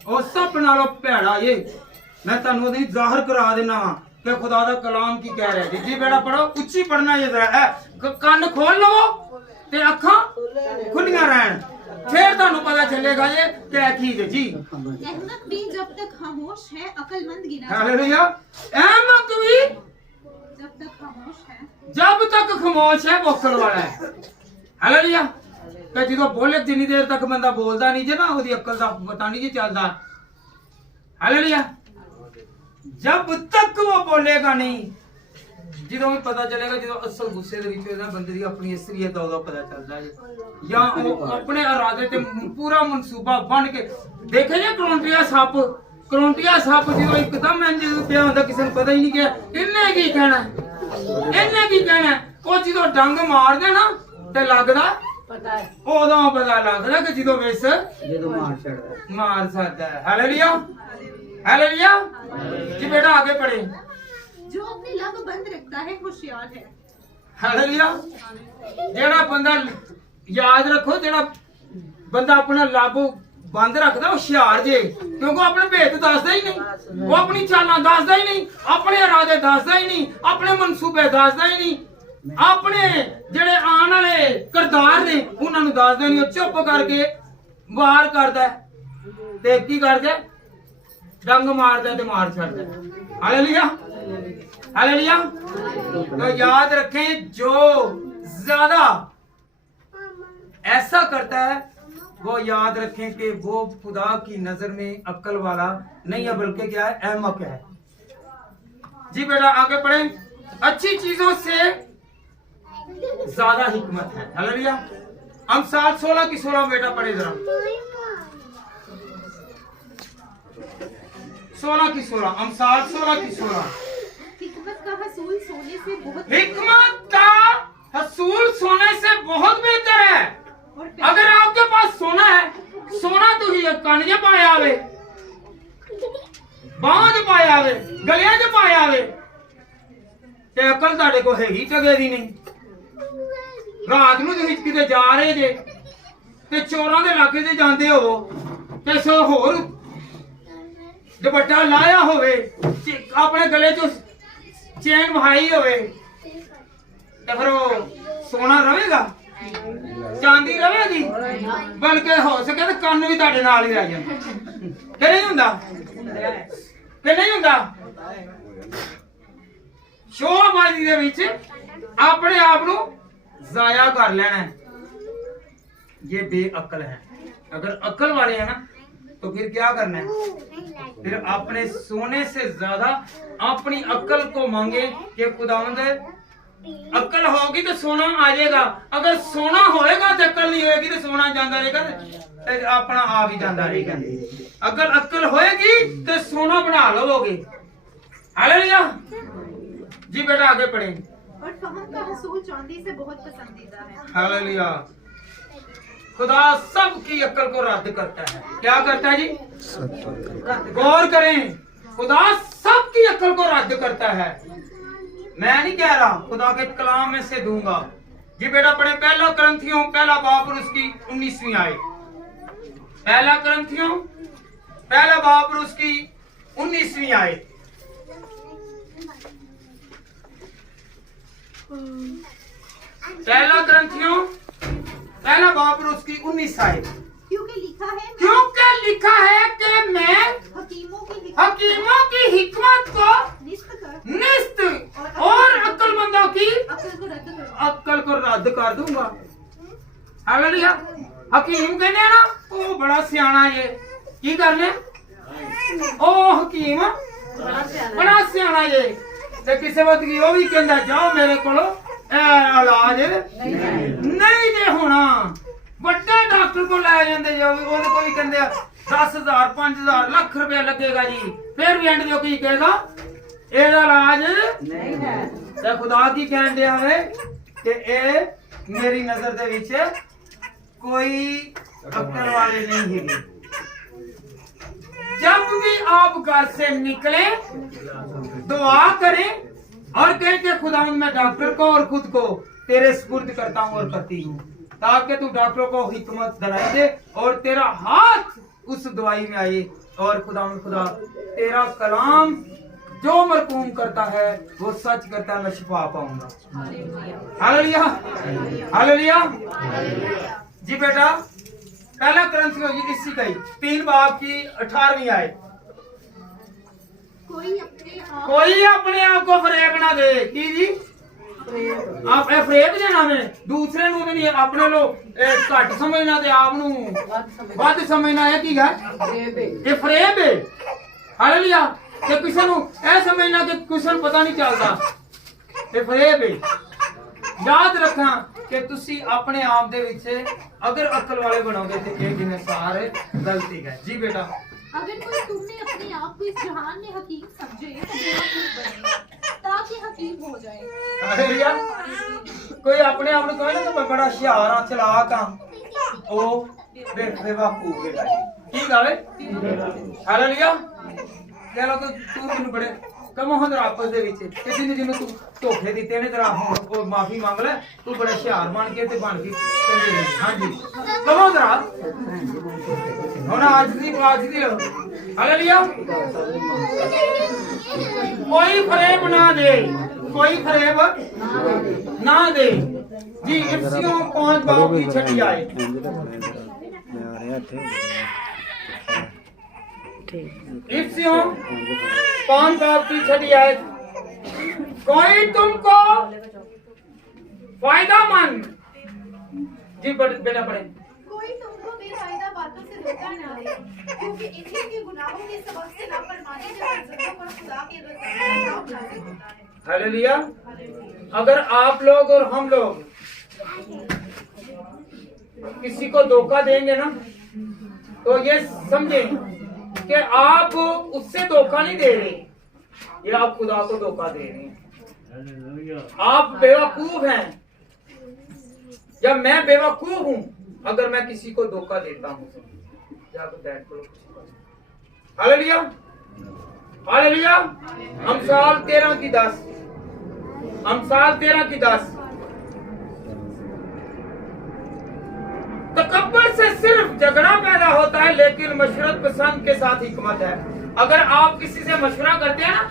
और सब नालों भैड़ा ये। मैं तुहानू ओदी जाहिर करा देना वा कि खुदा दा कलाम की कह रहा है। जी बेटा पढ़ो, उच्ची पढ़ना ये जरा। कान खोल लो ते अखां खुलियां रहन, फिर तुहानू पता चलेगा ये तहकीद जी। अहमक भी जब तक खामोश है अक्लमंद गिना हालेलुया। अहमक भी जब तक खामोश है जब तक खामोश है वो अक्ल वाला है। हालेलुया। ते जो बोले जिन्नी देर तक बंदा बोलता नहीं जे ना ओदी अक्ल दा पता नहीं जी चलता। हालेलुया। जब तक वो बोलेगा नहीं, ਜਦੋਂ ਵੀ ਪਤਾ ਚੱਲੇਗਾ ਜਦੋਂ ਅਸਲ ਗੁੱਸੇ ਦੇ ਵਿੱਚ ਉਹਦਾ ਬੰਦੇ ਦੀ ਆਪਣੀ ਅਸਲੀਅਤ ਉਹਦਾ ਪਤਾ ਚੱਲਦਾ ਹੈ ਜਾਂ ਉਹ ਆਪਣੇ ਇਰਾਦੇ ਤੇ ਪੂਰਾ ਮਨਸੂਬਾ ਬਣ ਕੇ ਦੇਖੇ ਜੇ ਕਰੋਂਟੀਆ ਸੱਪ ਜਦੋਂ ਇੱਕਦਮ ਇੰਜ ਪਿਆ ਹੁੰਦਾ ਕਿਸੇ ਨੂੰ ਪਤਾ ਹੀ ਨਹੀਂ ਕਿ ਇਹਨੇ ਕੀ ਕਹਿਣਾ ਉਹ ਜਦੋਂ ਡੰਗ ਮਾਰਦੇ ਨਾ ਤੇ ਲੱਗਦਾ पता है ਉਦੋਂ ਪਤਾ ਲੱਗਦਾ ਕਿ ਜਦੋਂ ਵਿਸ ਮਾਰ ਸਕਦਾ ਹੈ। ਹਾਲੇਲੂਇਆ ਜੀ बेटा आगे पढ़े। जो अपनी लब बंद रखता है होशियार है। हालेलुया। जेड़ा बंदा याद रखो जेड़ा बंदा अपना लब बंद रखदा होशियार जे, क्योंकि अपने भेद दसदा ही नहीं, वो अपनी चालां दसदा ही नहीं, अपने इरादे दसदा ही नहीं, अपने मनसूबे दसदा ही नहीं, अपने जेड़े आने वाले किरदार ने उन्हां नूं दसदा नहीं। चुप करके वार करदा ते की करदा डंग मारदा ते मार छड़दा। हालेलुया। तो याद रखें जो ज्यादा ऐसा करता है वो याद रखें कि वो खुदा की नजर में अक्ल वाला नहीं है बल्कि क्या है अहमक है जी। बेटा आगे पढ़े। अच्छी चीजों से ज्यादा हिकमत है। हालेलुया। हम 16 की 16 बेटा पढ़े जरा 16 की 16 हम 16 की 16 हिकमत का हसूल सोने से बहुत हिकमत का हसूल सोने से बहुत बेहतर है। और अगर आपके पास सोना है, सोना तो ही कान च पाया आवे, बांह च पाया आवे, गलियां च पाया आवे ते अकल ਤੁਹਾਡੇ ਕੋਲ ਹੈਗੀ ਟਗੇ ਦੀ ਨਹੀਂ। ਰਾਤ ਨੂੰ ਤੁਸੀਂ ਕਿਤੇ ਜਾ ਰਹੇ ਜੇ ਤੇ ਚੋਰਾਂ ਦੇ ਇਲਾਕੇ 'ਚ ਜਾਂਦੇ ਹੋ ਤੇ ਸੋ ਹੋਰ ਦੁਪੱਟਾ ਲਾਇਆ ਹੋਵੇ ਆਪਣੇ ਗਲੇ 'ਚ ਚੈਨ ਵਹਾਈ ਹੋਵੇ ਤੇ ਫਿਰ ਉਹ ਸੋਨਾ ਰਵੇਗਾ, ਚਾਂਦੀ ਰਵੇਗੀ, ਬਲਕਿ ਹੋ ਸਕੇ ਤਾਂ ਕੰਨ ਵੀ ਤੁਹਾਡੇ ਨਾਲ ਹੀ ਰਹਿ ਜਾਣ। ਕਿ ਨਹੀਂ ਹੁੰਦਾ ਸ਼ੋਅਬਾਜ਼ੀ ਦੇ ਵਿੱਚ ਆਪਣੇ ਆਪ ਨੂੰ ਜ਼ਾਇਆ कर लेना है। ये बेअक्ल है। अगर अक्ल वाले हैं ना तो फिर क्या करना है, फिर अपने सोने से ज्यादा अपनी अक्ल को मांगे कि खुदावंद अक्ल होगी तो सोना आ जाएगा, अगर सोना होएगा तो अक्ल नहीं होएगी तो सोना जाता रहेगा ते अपना आ भी जाता रहेगा। अगर अक्ल होएगी तो सोना बना लोगे। हालेलुया जी। बेटा आगे पढ़े। और फहम का हसूल चांदी से बहुत पसंदीदा है। हालेलुया। खुदा सबकी अक्ल को रद्द करता है। क्या करता है जी? गौर करें, खुदा सबकी अक्ल को रद्द करता है। मैं नहीं कह रहा, खुदा के कलाम में से दूंगा जी। बेटा पढ़े पहला करंथियों पहला बाब और उसकी 19वीं आयत। पहला करंथियों पहला बाब और उसकी 19वीं आयत। पहला ग्रंथियों पहला बाब और उसकी 19 आयत। क्योंकि लिखा है कि मैं हकीमों की हिकमत को निस्त और अक्लमंदों की अक्ल को रद्द कर दूंगा। हालेलुया। हकीम कहने ना वो बड़ा सियाना ये की करने ओ हकीम बड़ा सियाना ये ते किसी वक्त की वो भी कहता जाओ मेरे को इलाज नहीं जे होना, बड़े डॉक्टर को लै जाते जो कोई कहते 10,000 5,000 लाख रुपया लगेगा जी, फिर भी एंड जो की कहेगा ਇਹਦਾ ਇਲਾਜ ਨਹੀਂ ਹੈ। ਤੇ ਖੁਦਾ ਕੀ ਕਹਿਣ ਦਿਆ ਹੈ ਕਿ ਇਹ ਮੇਰੀ ਨਜ਼ਰ ਦੇ ਵਿੱਚ कोई अक्ल वाले नहीं है। जब भी आप घर से निकले दुआ करें और कहें कि खुदा मैं डॉक्टर को और खुद को तेरे सुपुर्द करता हूं और करती हूं, ताकि तू डॉक्टर को हिकमत दिलाई दे और तेरा हाथ उस दवाई में आए और खुदा तेरा कलाम जो मरकूम करता है वो सच करता है, मैं शिफा पाऊंगा। हालेलुया हालेलुया जी। बेटा पहला ग्रंथ इसी का ही 3 बाब की 18वीं आयत। कोई अपने आप को फरेब ना दे की जी आप फरेब देना में दूसरे ਨੂੰ ਨਹੀਂ ਆਪਣੇ ਲੋ ਘੱਟ ਸਮਝਣਾ ਤੇ ਆਪ ਨੂੰ ਵੱਧ ਸਮਝਣਾ ਹੈ ਕੀ ਹੈ ਇਹ ਫਰੇਬ ਹੈ। ਹਾਲੇਲੂਇਆ ਕਿ ਕਿਸੇ ਨੂੰ ਇਹ ਸਮਝਣਾ ਕਿ ਕਿਸੇ ਨੂੰ ਪਤਾ ਨਹੀਂ ਚੱਲਦਾ ਇਹ ਫਰੇਬ ਹੈ। ਯਾਦ ਰੱਖਣਾ ਕਿ ਤੁਸੀਂ ਆਪਣੇ ਆਪ ਦੇ ਵਿੱਚ अगर अकल वाले बनोगे तो एक दिन सारे गलती है जी बेटा। अगर कोई तुमने अपने आप को इस जहान में हकीम समझे तो बेवकूफ बने ताकि हकीम हो जाए। हालेलुया कोई अपने आप को कहे ना तो मैं बड़ा होशियार हां चलाक हां ओ बेवकूफ है की गावे। हालेलुया कह लो कि तू मैनू बड़े कमो हंदर आपस दे विच ते जिन्नू तू धोखे दिते ने तेरा हुण माफी मांग ले तू बड़ा होशियार बन के ते बन के चले जा। हां जी कमो जरा हुण आज दी हालेलुया कोई फरेब ना दे कोई फरेब ना दे जी। इफ्सियों 5 बाब की 6 आयत इफ्सियों 5 बाब की 6 आयत कोई तुमको फायदामंद जी बेटा पढ़े कोई तुमको बेफायदा बातों से धोखा ना दे क्योंकि इन्हीं के गुनाहों के सबब से नाफरमानी के बंदों पर खुदा के गज़ब नाज़िल होता है। हालेलुया अगर आप लोग और हम लोग किसी को धोखा देंगे ना तो ये समझें कि आप उससे धोखा नहीं दे रहे ये आप खुदा को धोखा दे रहे हैं। आप बेवकूफ हैं या मैं बेवकूफ हूं अगर मैं किसी को धोखा देता हूं। हालेलुया हालेलुया अमसाल 13 की 10 अमसाल 13 की 10 तकब्बुर से सिर्फ झगड़ा पैदा होता है लेकिन मशवरत पसंद के साथ हिकमत है। अगर आप किसी से मशवरा करते हैं ना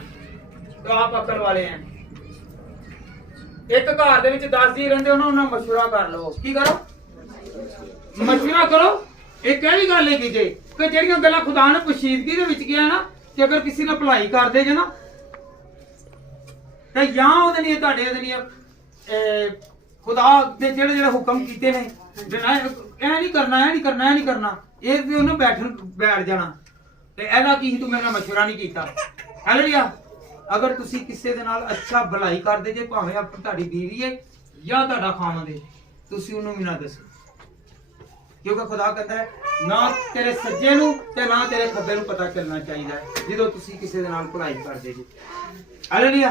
तो आप अकल वाले हैं। एक घर दे विच 10 जी रहंदे उन्हां नाल मशवरा कर लो की करो मशवरा करो। एक भी गल है कीजे कि जेहड़ियां गल्लां खुदा ने पशीदगी दे विच किया ना कि अगर किसी ने भलाई कर दे जे ना ते या ओदे लिए तुहाडे ओदे लिए खुदा दे जेहड़े जेहड़े हुक्म कीते ने ए नहीं करना ए नहीं करना ए नहीं करना ये भी उन्हें बैठ जाना ते ऐसा की तू मेरे नाल मशवरा नहीं कीता। हालेलुया अगर तुसी किसी दे नाल अच्छा भलाई कर दे जे भावें तुहाडी बीवी है या तुहाडा खामद है तुसी उन्हें भी ना दसो क्योंकि खुदा कहता है ना तेरे सज्जे नू ते ना तेरे खब्बे नू पता चलना चाहिए जदों तुसी किसी दे नाल भलाई कर दे जे। हालेलुया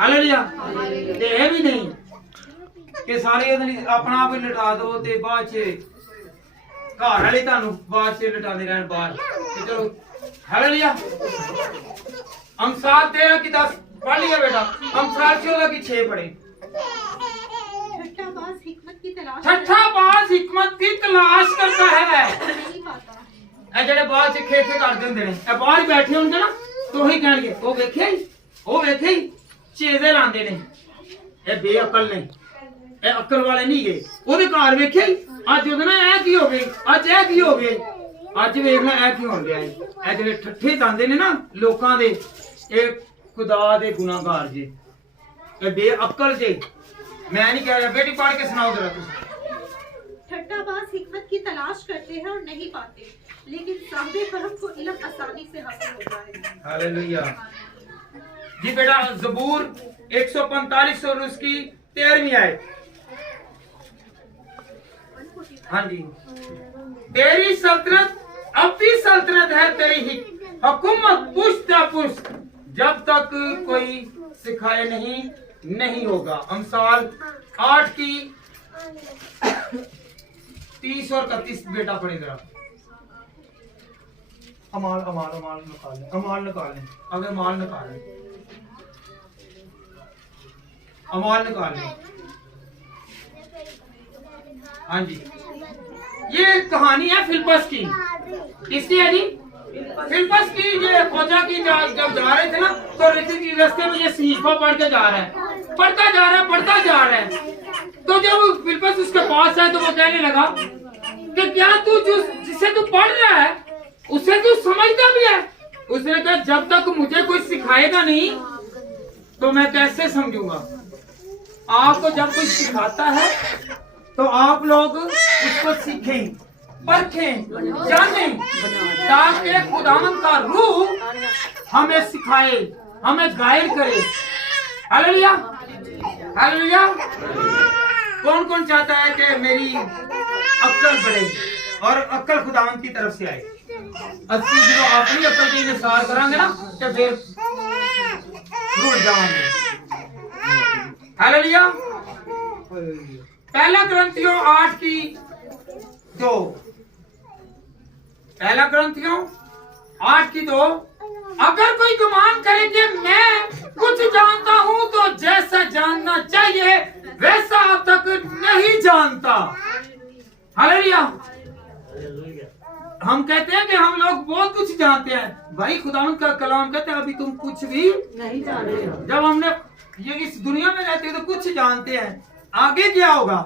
हालेलुया ते ए भी नहीं कि सारे अपना आप लटा दो ते बाद च घर वाले तुहानू बाद च लटाने रहन बाहर ते चलो। हालेलुया अमसाल 13 की 10 पढ़ लिया बेटा अमसाल 14 की 6 पढ़े। छठा बाज हिकमत की तलाश करता है ए जेड़े बाद च खेखे कर देंदे ने ए बाहर ही बैठे होंगे ना तो ही कहणगे ओ वेखे ही चेदे लांदे ने ए बेअकल ने ए अकल वाले नहीं गए ओदे घर वेखे अज ओदे ना ए की हो गई अज ए की हो गई अज वेखना ए की हो गया ए जेड़े ठट्ठे तांदे ने ना लोकां दे ए खुदा दे गुनाहगार जे ए बेअकल जे। मैं नहीं कह रहा बेटी पढ़ के सुनाओ जरा तुम। ठट्ठाबाज हिकमत की तलाश करते हैं और नहीं पाते लेकिन साहिबे फहम को इल्म आसानी से हासिल होता है। हालेलुया जी बेटा ज़बूर 145 और उसकी 13वीं आयत। हाँ जी तेरी सल्तनत अब भी सल्तनत है तेरी हुकूमत पुश्ता पुश्त जब तक कोई सिखाए नहीं होगा। अमसाल 8 की 30 और 31 बेटा पढ़े जरा। अमाल निकाल लें अगर माल निकाल लें अमाल निकाल लें। हाँ जी ये कहानी है फिलिप्पस की। किसकी है जी? फिलिप्पस की। ये फौजा की जब जा रहे थे ना तो रास्ते में ये सहीफा पढ़ के जा रहा है पढ़ता जा रहा है तो जब फिलिप्पस उसके पास है तो वो कहने लगा कि क्या तू जिसे तू पढ़ रहा है उसे तू समझता भी है? उसने कहा जब तक मुझे कोई सिखाएगा नहीं तो मैं कैसे समझूंगा। आपको जब कोई सिखाता है तो आप लोग उसको सीखें, परखें, जानें, ताकि खुदावंद का रूह हमें सिखाए, हमें गाइड करे। Hallelujah, hallelujah. कौन कौन चाहता है कि मेरी अक्ल बढ़े और अक्ल खुदावंद की तरफ से आए? असली जो अपनी अक्ल की निसार करांगे ना तो फिर रुक जाएंगे। हालेलुया। पहला ग्रंथियों 8:2, पहला ग्रंथियों 8:2, अगर कोई गुमान करे कि मैं कुछ जानता हूं तो जैसा जानना चाहिए वैसा अब तक नहीं जानता। हालेलुया। हम कहते हैं कि हम लोग बहुत कुछ जानते हैं। भाई खुदावंद का कलाम कहते हैं अभी तुम कुछ भी नहीं जानते। जब हमने ये इस दुनिया में रहते हैं तो कुछ जानते हैं, आगे क्या होगा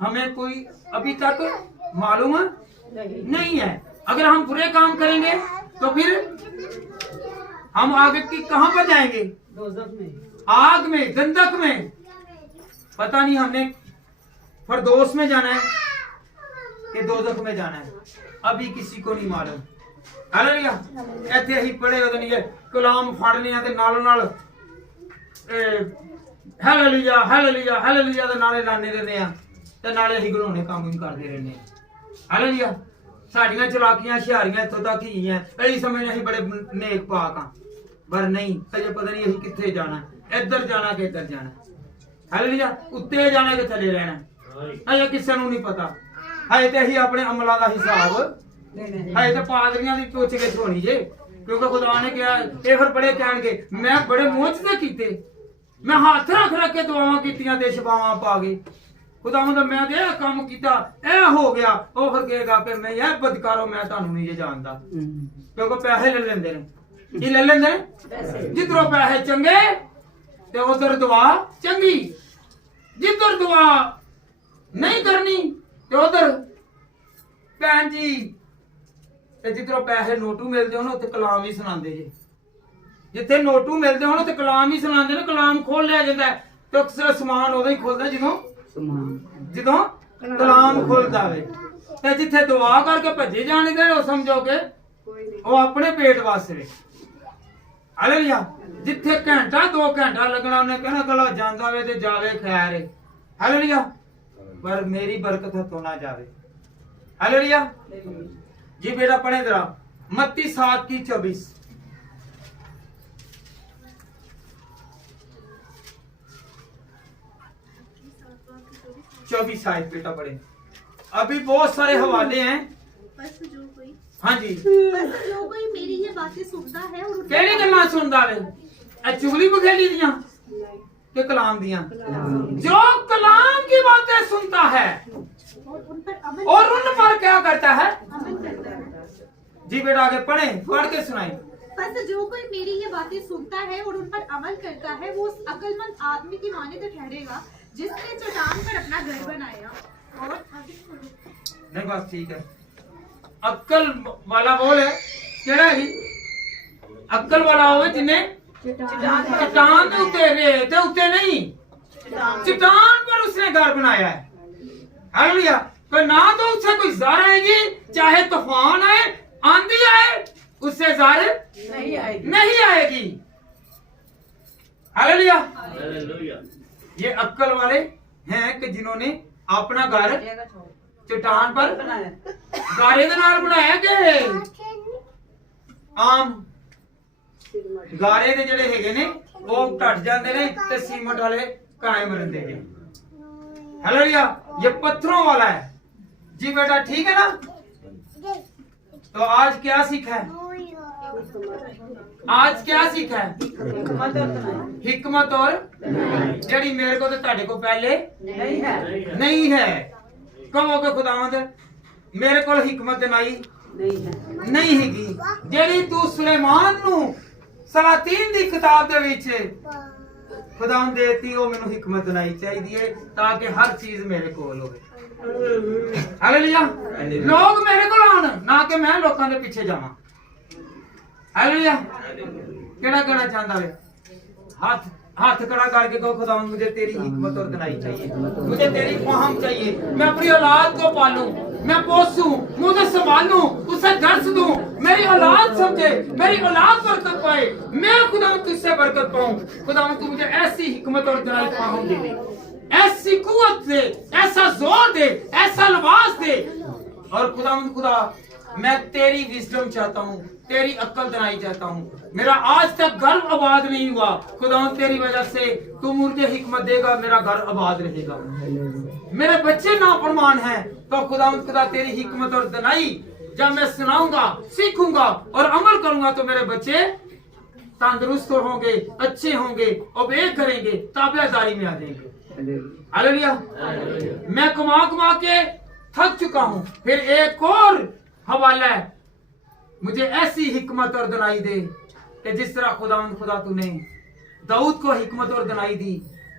हमें कोई अभी तक मालूम नहीं है। अगर हम बुरे काम करेंगे तो फिर हम आगे की कहां पर जाएंगे? दोज़ख में, आग में, गंधक में। पता नहीं हमने फरदौस में जाना है कि दोज़ख में जाना है, अभी किसी को नहीं मालूम। हालेलुया। ऐसे ही पढ़े होते नहीं है कलाम फाड़ने आते नालों नाल हालेलुया हालेलुया हालेलुया ਦੇ ਨਾਲੇ ਲਾਣੇ ਰਹਿੰਦੇ ਆ ਤੇ ਨਾਲੇ ਅਸੀਂ ਘਰੋਣੇ ਕੰਮ ਹੀ ਕਰਦੇ ਰਹਿੰਦੇ ਆ। ਹਾਲੇਲੂਇਆ। ਸਾਡੀਆਂ ਚਲਾਕੀਆਂ ਹੁਸ਼ਿਆਰੀਆਂ ਇੱਥੋਂ ਤੱਕ ਹੀ ਹੈ, ਕਈ ਸਮੇਂ ਅਸੀਂ ਬੜੇ ਨੇਕ ਪਾਕ ਆ, ਪਰ ਨਹੀਂ ਅਜੇ ਪਤਾ ਨਹੀਂ ਅਸੀਂ ਕਿੱਥੇ ਜਾਣਾ, ਇੱਧਰ ਜਾਣਾ ਕਿ ਇੱਧਰ ਜਾਣਾ। ਹਾਲੇਲੂਇਆ। ਉੱਤੇ ਜਾਣਾ ਕਿ ਥੱਲੇ ਰਹਿਣਾ ਅਜੇ ਕਿਸੇ ਨੂੰ ਨਹੀਂ ਪਤਾ। ਹਜੇ ਤੇ ਅਸੀਂ ਆਪਣੇ ਅਮਲਾਂ ਦਾ ਹਿਸਾਬ ਹਜੇ ਤੇ ਪਾਦਰੀਆਂ ਦੀ ਪੁੱਛ ਕੇ ਹੋਣੀ ਜੇ, ਕਿਉਂਕਿ ਖੁਦਾ ਨੇ ਕਿਹਾ ਇਹ ਫਿਰ ਬੜੇ ਕਹਿਣਗੇ ਮੈਂ ਬੜੇ ਮੋਹਚਦੇ ਕੀਤੇ, मैं हाथ रख रख के दुआवां कीतियां ते शफावां पा गई। खुदावंद मैं ते यह काम कीता ए हो गया, ओ फिर कहेगा कि मैं यह बदकारो मैं तानू नहीं जानता, क्योंकि पैसे ले लेंदे ने। की ले लेंदे ने? जिधरों पैसे चंगे ते उधर दुआ चंगी, जिधर दुआ नहीं करनी ते उधर भैन जी ते जिधरों पैसे नोटू मिलदे होन उत्थे कलाम ही सुनांदे जे। जिथे नोटू मिलते हो तो कलाम ही सुनाते ने, कलाम खोल लिया जाता है तो अक्सर समान उदों ही खुलता जो कलाम खुलता है। ते जिथे दुआ करके भजे जाने दे समझो के वो अपने पेट वास्ते। हालेलुया। जिथे घंटा 2 घंटा लगना उन्हें कहना कला जांदा वे ते जावे खैर है। हालेलुया। पर मेरी बरकत हथों ना जावे। हालेलुया। जी बेटा पढ़े जरा मत्ती 7:24। 24 आयत बेटा पढ़े। अभी बहुत सारे हवाले हैं। बस जो कोई हाँ जी जो कोई मेरी ये बातें सुनता है और केड़ी गल्लां सुनदा वे? ए चुगली बखेली दियां के कलाम दियां? जो कलाम की बातें सुनता है और उन पर क्या करता है? अमल करता है। जी बेटा आगे पढ़े, पढ़ के सुनाई। बस जो कोई मेरी ये बातें सुनता है और उन पर अमल करता है वो उस अक्लमंद आदमी की मानिंद ठहरेगा जिसने चट्टान पर अपना घर बनाया। और नहीं बस ठीक है। अक्ल वाला बोल है केड़ा है? अक्ल वाला होवे जिन्हें चट्टान दे उत्ते रेत दे उत्ते नहीं चट्टान पर उसने घर बनाया है। हालेलुया। तो ना तो उससे कोई ज़र आएगी, चाहे तूफान आए, आंधी आए, उससे ज़र नहीं आएगी। हालेलुया। ये अक्ल वाले हैं कि जिन्होंने अपना घर चट्टान पर गारे दे नाल बनाया के आम गारे दे जेड़े हेगे ने वो टट जांदे ने ते सीमेंट वाले कायम रहंदे ने। हालेलुया। ये पत्थरों वाला है। जी बेटा ठीक है ना? तो आज क्या सीखा है? आज क्या सीखा है? हिकमत और जड़ी मेरे को तो ताड़े को पहले नहीं है। कहो के खुदावंद मेरे को हिकमत नहीं हैगी जड़ी तू सुलेमान नू सलातीन दी किताब दे विच खुदावंद देती ओ मेनू हिकमत नहीं चाहिए ताकि हर चीज मेरे कोल होवे। हालेलुया। लोग मेरे को आन ना कि मैं लोगों के पीछे जावा। हालेलुया। केड़ा कहना चाहता है? हाथ हाथ खड़ा करके कहो खुदा मुझे तेरी हिकमत और दनाई चाहिए, मुझे तेरी फाहम चाहिए। मैं अपनी औलाद को पालूं, मैं पोसूं, मुझे संभालूं, उसे दर्श दूं, मेरी औलाद समझे, मेरी औलाद बरकत पाए, मैं खुदा तुझसे बरकत पाऊं। खुदा तू मुझे ऐसी हिकमत और दनाई फाहम दे दे, ऐसी कुव्वत दे, ऐसा जोर दे, ऐसा लिबास दे। और खुदा मैं तेरी विजडम चाहता हूँ, तेरी अक्ल दनाई चाहता हूँ। मेरा आज तक घर आबाद नहीं हुआ, खुदा तेरी वजह से तू मुझे हिकमत देगा, मेरा घर आबाद रहेगा। मेरे बच्चे नाफरमान हैं, तो खुदा तेरी हिकमत और दनाई जब मैं सुनाऊंगा, सीखूंगा और अमल करूंगा तो मेरे बच्चे तंदुरुस्त होंगे, अच्छे होंगे, ओबे करेंगे, ताबियादारी में आ जाएंगे। हालेलुया। मैं कमा के थक चुका हूँ, फिर एक और हवाला है, मुझे ऐसी हिकमत और दनाई दे कि जिस तरह खुदा तूने दाऊद को हिकमत और दनाई दी।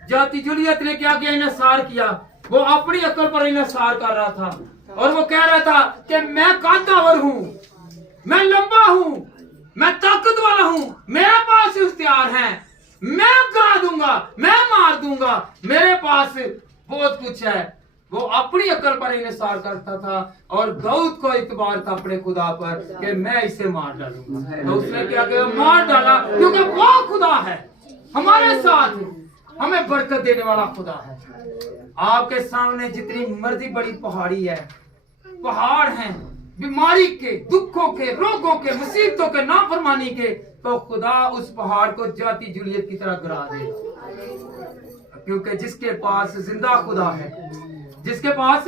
जाति जुलियत ने क्या किया? इन्सार किया। वो अपनी अकल पर इन्सार कर रहा था और वो कह रहा था कि मैं कांतावर हूँ, मैं लंबा हूँ, मैं ताकत वाला हूँ, मेरे पास इख्तियार है, मैं करा दूंगा, मैं मार दूंगा, मेरे पास बहुत कुछ है। वो अपनी अकल पर इन्सार करता था और दाऊद को इतबार था अपने खुदा पर कि मैं इसे मार डालूंगा। तो उसने क्या किया? मार डाला, क्योंकि वो खुदा है हमारे साथ, हमें बरकत देने वाला खुदा है। आपके सामने जितनी मर्जी बड़ी पहाड़ी है, पहाड़ हैं बीमारी के, दुखों के, रोगों के, मुसीबतों के, नाफरमानी के, तो खुदा उस पहाड़ को जाति जुलियत की तरह गिरा देगा। क्योंकि जिसके पास जिंदा खुदा है, जिसके पास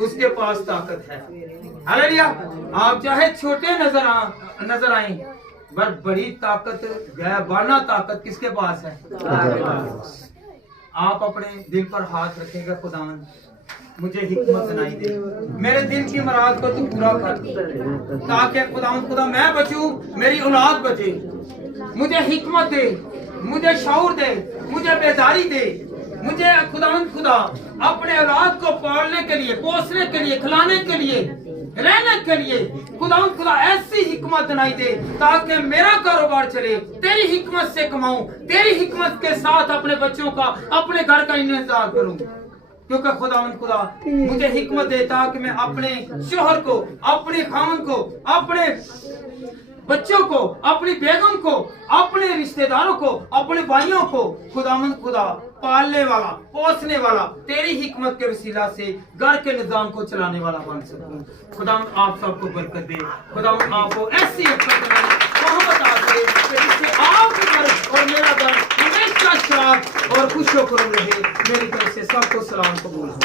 उसके पास ताकत है। हालेलुया। आप चाहे छोटे नजर आए, पर बड़ी ताकत, गायबाना ताकत किसके पास है? आप अपने दिल पर हाथ रखेगा, खुदावन मुझे हिकमत दनाई दे, मेरे दिल की मुराद को तू पूरा कर, ताकि खुदा मैं बचूं, मेरी औलाद बचे। मुझे हिकमत दे, मुझे शऊर दे, मुझे बेदारी दे, मुझे खुदा अपने औलाद को पालने के लिए, पोसने के लिए, खिलाने के लिए, रहने के लिए खुदा ऐसी हिकमत दनाई दे ताकि मेरा कारोबार चले, तेरी हिकमत से कमाऊं, तेरी हिकमत के साथ अपने बच्चों का, अपने घर का इंतजार करूं। क्योंकि खुदा मुझे हिकमत दे ताकि मैं अपने शोहर को, अपने खामन को, अपने बच्चों को, अपनी बेगम को, अपने रिश्तेदारों को, अपने भाइयों को खुदा पालने वाला, पोसने वाला, तेरी हिकमत के वसीला से घर के निजाम को चलाने वाला बन सकूं। खुदा आप सबको बरकत दे, खुदा आपको ऐसी जिससे आपका घर और मेरा घर हमेशा शाद और खुशो रहे। मेरी तरफ से सबको सलाम कबूल हो।